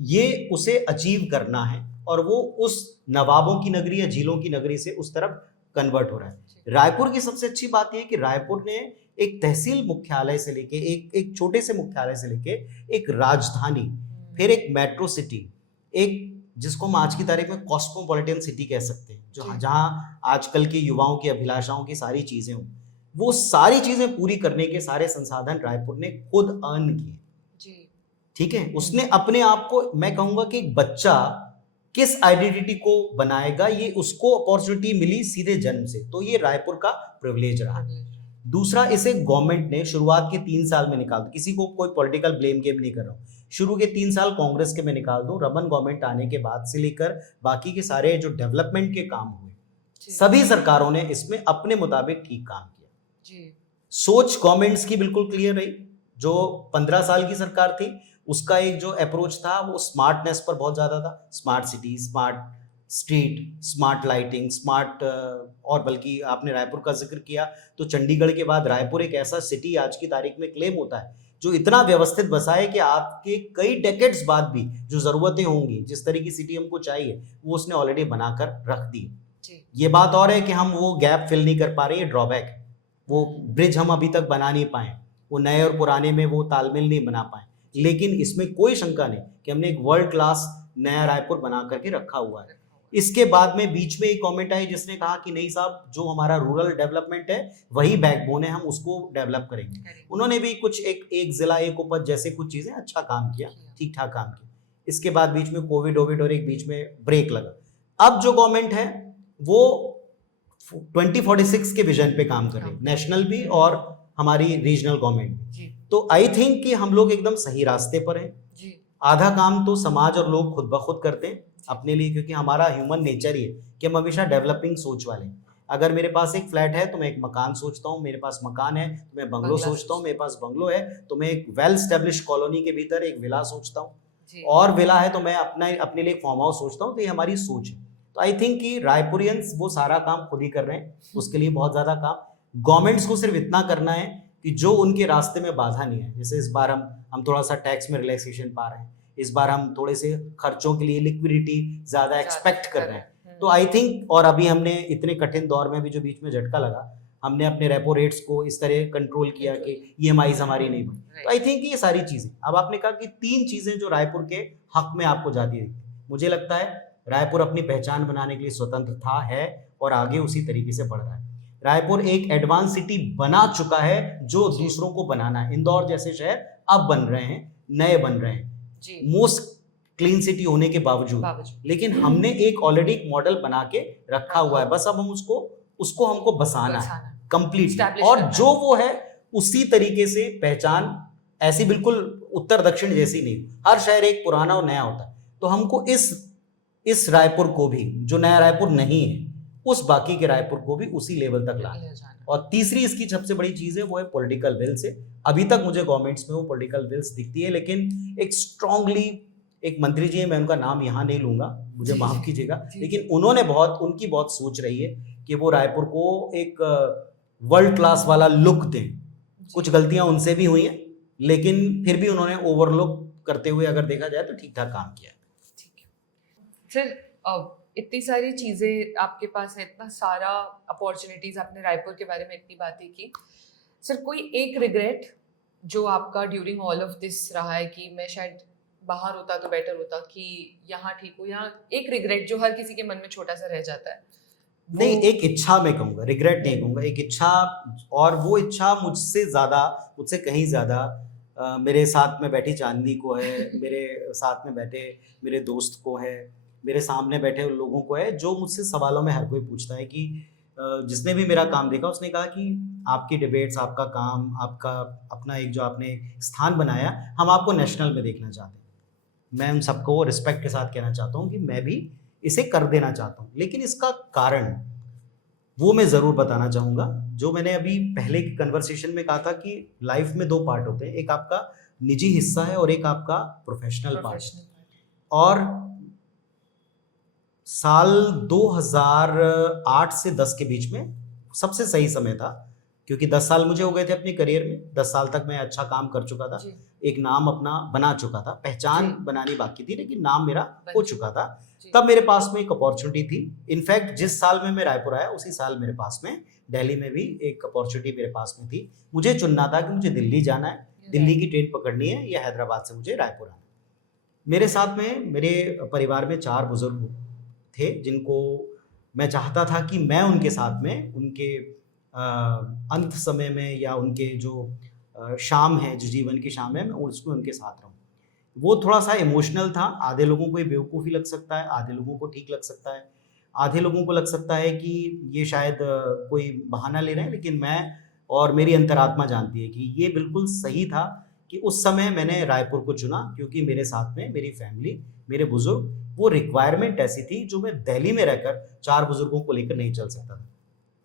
ये उसे अचीव करना है, और वो उस नवाबों की नगरी या झीलों की नगरी से उस तरफ कन्वर्ट हो रहा है। रायपुर की सबसे अच्छी बात यह कि रायपुर ने एक तहसील मुख्यालय से लेके, एक छोटे से मुख्यालय से लेके एक राजधानी, फिर एक मेट्रो सिटी, एक जिसको हम आज की तारीख में कॉस्मोपॉलिटन सिटी कह सकते हैं, जो जी। जहाँ आजकल के युवाओं की अभिलाषाओं की सारी चीजें हों, वो सारी चीजें पूरी करने के सारे संसाधन रायपुर ने खुद अर्न किए। जी ठीक है, उसने अपने आप को, मैं कहूंगा कि एक बच्चा किस आइडेंटिटी को बनाएगा, ये उसको अपॉर्चुनिटी मिली सीधे जन्म से, तो ये रायपुर का प्रिविलेज रहा। दूसरा, इसे गवर्नमेंट ने शुरुआत के 3 साल में निकाल, किसी को कोई पॉलिटिकल ब्लेम गेम नहीं कर रहा हूँ, शुरू के 3 साल कांग्रेस के मैं निकाल दूं, रमन गवर्नमेंट आने के बाद से लेकर बाकी के सारे जो डेवलपमेंट के काम हुए, सभी सरकारों ने इसमें अपने मुताबिक ठीक काम किया। जी सोच गवर्नमेंट्स की बिल्कुल क्लियर रही। जो 15 साल की सरकार थी, उसका एक जो अप्रोच था वो स्मार्टनेस पर बहुत ज़्यादा था, smart city, smart street, smart lighting, smart, और बल्कि आपने रायपुर का जिक्र किया तो चंडीगढ़ के बाद रायपुर एक ऐसा सिटी आज की तारीख में क्लेम होता है जो इतना व्यवस्थित बसा है कि आपके कई डेकेड्स बाद भी जो ज़रूरतें होंगी, जिस तरह की सिटी हमको चाहिए, वो उसने ऑलरेडी बनाकर रख दी। ये बात और है कि हम वो गैप फिल नहीं कर पा रहे, ये ड्रॉबैक है। वो ब्रिज हम अभी तक बना नहीं पाए, वो नए और पुराने में वो तालमेल नहीं बना पाए, लेकिन इसमें कोई शंका नहीं कि हमने एक वर्ल्ड क्लास नया रायपुर बना करके रखा हुआ है। इसके बाद में बीच में एक कमेंट आई जिसने कहा कि नहीं साहब, जो हमारा रूरल डेवलपमेंट है वही बैकबोन है, हम उसको डेवलप करेंगे। उन्होंने भी कुछ एक जिला एक उपज जैसे कुछ चीजें अच्छा काम किया, ठीक ठाक काम किया। इसके बाद बीच में कोविड और एक बीच में ब्रेक लगा। अब जो गवर्नमेंट है वो 2046 के विजन पे काम कर रही है, नेशनल भी और हमारी रीजनल गवर्नमेंट भी। तो आई थिंक कि हम लोग एकदम सही रास्ते पर हैं। आधा काम तो समाज और लोग खुद ब खुद करते हैं अपने लिए, क्योंकि हमारा ह्यूमन नेचर ही है कि हम हमेशा डेवलपिंग सोच वाले हैं। अगर मेरे पास एक फ्लैट है तो मैं एक मकान सोचता हूँ, मेरे पास मकान है तो मैं बंगलो सोचता हूँ, मेरे पास बंगलो है तो मैं एक वेल स्टेब्लिश कॉलोनी के भीतर एक विला सोचता हूँ, और विला है तो मैं अपने लिए एक फार्म हाउस सोचता हूँ। तो ये हमारी सोच है। तो आई थिंक कि रायपुरियंस वो सारा काम खुद ही कर रहे हैं, उसके लिए बहुत ज़्यादा काम गवर्नमेंट्स को सिर्फ इतना करना है कि जो उनके रास्ते में बाधा नहीं है। जैसे इस बार हम थोड़ा सा टैक्स में रिलैक्सेशन पा रहे हैं, इस बार हम थोड़े से खर्चों के लिए लिक्विडिटी ज़्यादा एक्सपेक्ट कर रहे हैं। तो हम्म, आई थिंक, और अभी हमने इतने कठिन दौर में भी जो बीच में झटका लगा, हमने अपने रेपो रेट्स को इस तरह कंट्रोल किया कि ईएमआईज हमारी नहीं बढ़ी। तो आई थिंक ये सारी चीज़ें, अब आपने कहा कि 3 चीज़ें जो रायपुर के हक में आपको जाती है, मुझे लगता है रायपुर अपनी पहचान बनाने के लिए स्वतंत्र था, है और आगे उसी तरीके से बढ़ रहा है। रायपुर एक एडवांस सिटी बना चुका है जो जी। दूसरों को बनाना है। इंदौर जैसे शहर अब बन रहे हैं, नए बन रहे हैं, जी मोस्ट क्लीन सिटी होने के बावजूद। बावजूद लेकिन हमने एक ऑलरेडी एक मॉडल बना के रखा हुआ है, बस अब हम उसको हमको बसाना है बसाना, कंप्लीटली। establish और करना जो है। वो है उसी तरीके से पहचान, ऐसी बिल्कुल उत्तर दक्षिण जैसी नहीं। हर शहर एक पुराना और नया होता है, तो हमको इस रायपुर को भी, जो नया रायपुर नहीं है, उस बाकी के रायपुर को भी उसी लेवल तक लाना है। ले जाना। और तीसरी इसकी सबसे बड़ी चीज है वो है पॉलिटिकल विल से। अभी तक मुझे गवर्नमेंट्स में वो पॉलिटिकल विल्स दिखती है, लेकिन एक स्ट्रांगली एक मंत्री जी है, मैं उनका नाम यहाँ नहीं लूंगा, मुझे जी, माफ जी, कीजिएगा, जी, लेकिन उनकी बहुत सोच रही है कि वो रायपुर को एक वर्ल्ड क्लास वाला लुक दें। कुछ गलतियां उनसे भी हुई हैं, लेकिन फिर भी उन्होंने ओवरलुक करते हुए अगर देखा जाए तो ठीक ठाक काम किया है। ठीक है सर, इतनी सारी चीज़ें आपके पास है, इतना सारा अपॉर्चुनिटीज़, आपने रायपुर के बारे में इतनी बातें की सर, कोई एक रिग्रेट जो आपका ड्यूरिंग ऑल ऑफ दिस रहा है कि मैं शायद बाहर होता तो बेटर होता, कि यहाँ ठीक हो, यहाँ एक रिग्रेट जो हर किसी के मन में छोटा सा रह जाता है? नहीं, एक इच्छा मैं कहूँगा, रिग्रेट नहीं कहूँगा, एक इच्छा, और वो इच्छा मुझसे कहीं ज़्यादा मेरे साथ में बैठी चांदनी को है, मेरे साथ में बैठे मेरे दोस्त को है, मेरे सामने बैठे उन लोगों को है, जो मुझसे सवालों में हर कोई पूछता है कि जिसने भी मेरा काम देखा उसने कहा कि आपकी डिबेट्स, आपका काम, आपका अपना एक जो आपने स्थान बनाया, हम आपको नेशनल में देखना चाहते हैं। मैं उन सबको रिस्पेक्ट के साथ कहना चाहता हूँ कि मैं भी इसे कर देना चाहता हूँ, लेकिन इसका कारण वो मैं ज़रूर बताना चाहूँगा। जो मैंने अभी पहले की कन्वर्सेशन में कहा था कि लाइफ में 2 पार्ट होते हैं, एक आपका निजी हिस्सा है और एक आपका प्रोफेशनल पार्ट है। और साल 2008 से 10 के बीच में सबसे सही समय था, क्योंकि 10 साल मुझे हो गए थे अपनी करियर में। 10 साल तक मैं अच्छा काम कर चुका था, एक नाम अपना बना चुका था, पहचान बनानी बाकी थी, लेकिन नाम मेरा हो चुका था। तब मेरे पास में एक अपॉर्चुनिटी थी। इनफैक्ट जिस साल में मैं रायपुर आया उसी साल मेरे पास में दिल्ली में भी एक अपॉर्चुनिटी मेरे पास में थी। मुझे चुनना था कि मुझे दिल्ली जाना है, दिल्ली की ट्रेन पकड़नी है, या हैदराबाद से मुझे रायपुर आना है। मेरे साथ में मेरे परिवार में 4 बुजुर्ग थे, जिनको मैं चाहता था कि मैं उनके साथ में उनके अंत समय में, या उनके जो शाम है, जो जीवन की शाम है, मैं उसमें उनके साथ रहूँ। वो थोड़ा-सा इमोशनल था। आधे लोगों को ये बेवकूफ़ी लग सकता है, आधे लोगों को ठीक लग सकता है, आधे लोगों को लग सकता है कि ये शायद कोई बहाना ले रहे हैं, लेकिन मैं और मेरी अंतरात्मा जानती है कि ये बिल्कुल सही था कि उस समय मैंने रायपुर को चुना, क्योंकि मेरे साथ में मेरी फैमिली, मेरे बुज़ुर्ग, वो रिक्वायरमेंट ऐसी थी जो मैं दिल्ली में रहकर 4 बुज़ुर्गों को लेकर नहीं चल सकता था।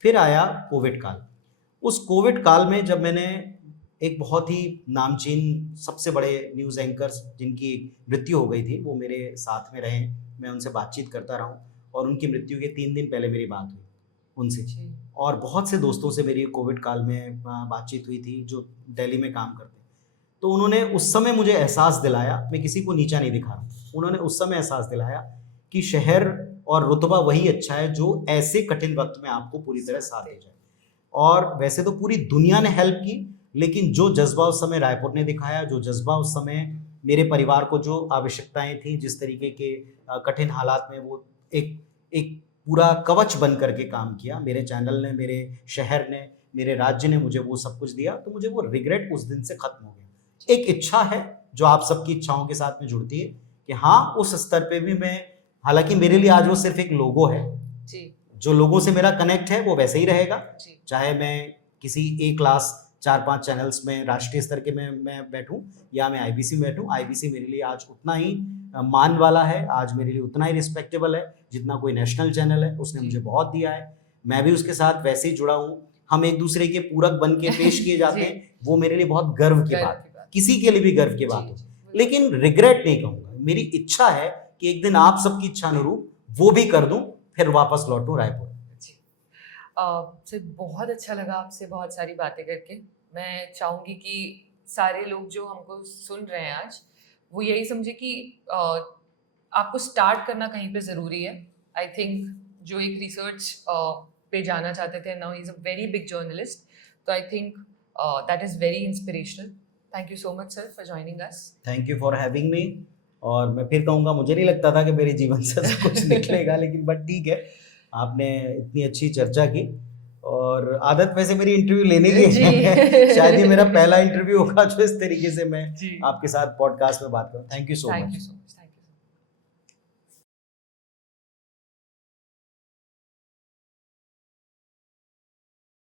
फिर आया कोविड काल। उस कोविड काल में जब मैंने एक बहुत ही नामचीन सबसे बड़े न्यूज़ एंकर्स जिनकी मृत्यु हो गई थी, वो मेरे साथ में रहे, मैं उनसे बातचीत करता रहा हूँ, और उनकी मृत्यु के 3 दिन पहले मेरी बात हुई उनसे। और बहुत से दोस्तों से मेरी कोविड काल में बातचीत हुई थी जो दिल्ली में काम करते हैं। तो उन्होंने उस समय मुझे एहसास दिलाया, मैं किसी को नीचा नहीं दिखा रहा, उन्होंने उस समय एहसास दिलाया कि शहर और रुतबा वही अच्छा है जो ऐसे कठिन वक्त में आपको पूरी तरह साथ दे जाए। और वैसे तो पूरी दुनिया ने हेल्प की, लेकिन जो जज्बा उस समय रायपुर ने दिखाया, जो जज्बा उस समय मेरे परिवार को जो आवश्यकताएं थी, जिस तरीके के कठिन हालात में वो एक एक पूरा कवच बन करके काम किया, मेरे चैनल ने, मेरे शहर ने, मेरे राज्य ने मुझे वो सब कुछ दिया, तो मुझे वो रिग्रेट उस दिन से खत्म हो गया। एक इच्छा है जो आप सबकी इच्छाओं के साथ में जुड़ती है कि हाँ, उस स्तर पे भी मैं, हालांकि मेरे लिए आज वो सिर्फ एक लोगो है जी। जो लोगों से मेरा कनेक्ट है वो वैसे ही रहेगा जी। चाहे मैं किसी ए क्लास 4-5 चैनल्स में राष्ट्रीय स्तर के में मैं बैठूं, या मैं आईबीसी में बैठूं, आईबीसी मेरे लिए आज उतना ही मान वाला है, आज मेरे लिए उतना ही रिस्पेक्टेबल है जितना कोई नेशनल चैनल है। उसने मुझे बहुत दिया है, मैं भी उसके साथ वैसे ही जुड़ा हूँ, हम एक दूसरे के पूरक बन के पेश किए जाते हैं, वो मेरे लिए बहुत गर्व की बात है, किसी के लिए भी गर्व की बात हो। लेकिन रिग्रेट नहीं कहूँगा, मेरी इच्छा है कि एक दिन आप सबकी इच्छा अनुरूप वो भी कर दूं, फिर वापस लौटूं रायपुर। सर बहुत अच्छा लगा आपसे बहुत सारी बातें करके। मैं चाहूँगी कि सारे लोग जो हमको सुन रहे हैं आज, वो यही समझे कि आपको स्टार्ट करना कहीं पे ज़रूरी है. आई थिंक जो एक रिसर्च पे जाना चाहते थे, now he is a very big journalist, तो I think that is very inspirational. Thank you so much sir for joining us. Thank you for having me. और मैं फिर कहूँगा, मुझे नहीं लगता था कि मेरे जीवन से ऐसा कुछ निकलेगा, लेकिन बट ठीक है, आपने इतनी अच्छी चर्चा की. और आदत वैसे मेरी इंटरव्यू लेने की जी. है. शायद ये मेरा पहला इंटरव्यू होगा जो इस तरीके से मैं जी. आपके साथ पॉडकास्ट में बात करूँ. Thank you so thank much. You so much.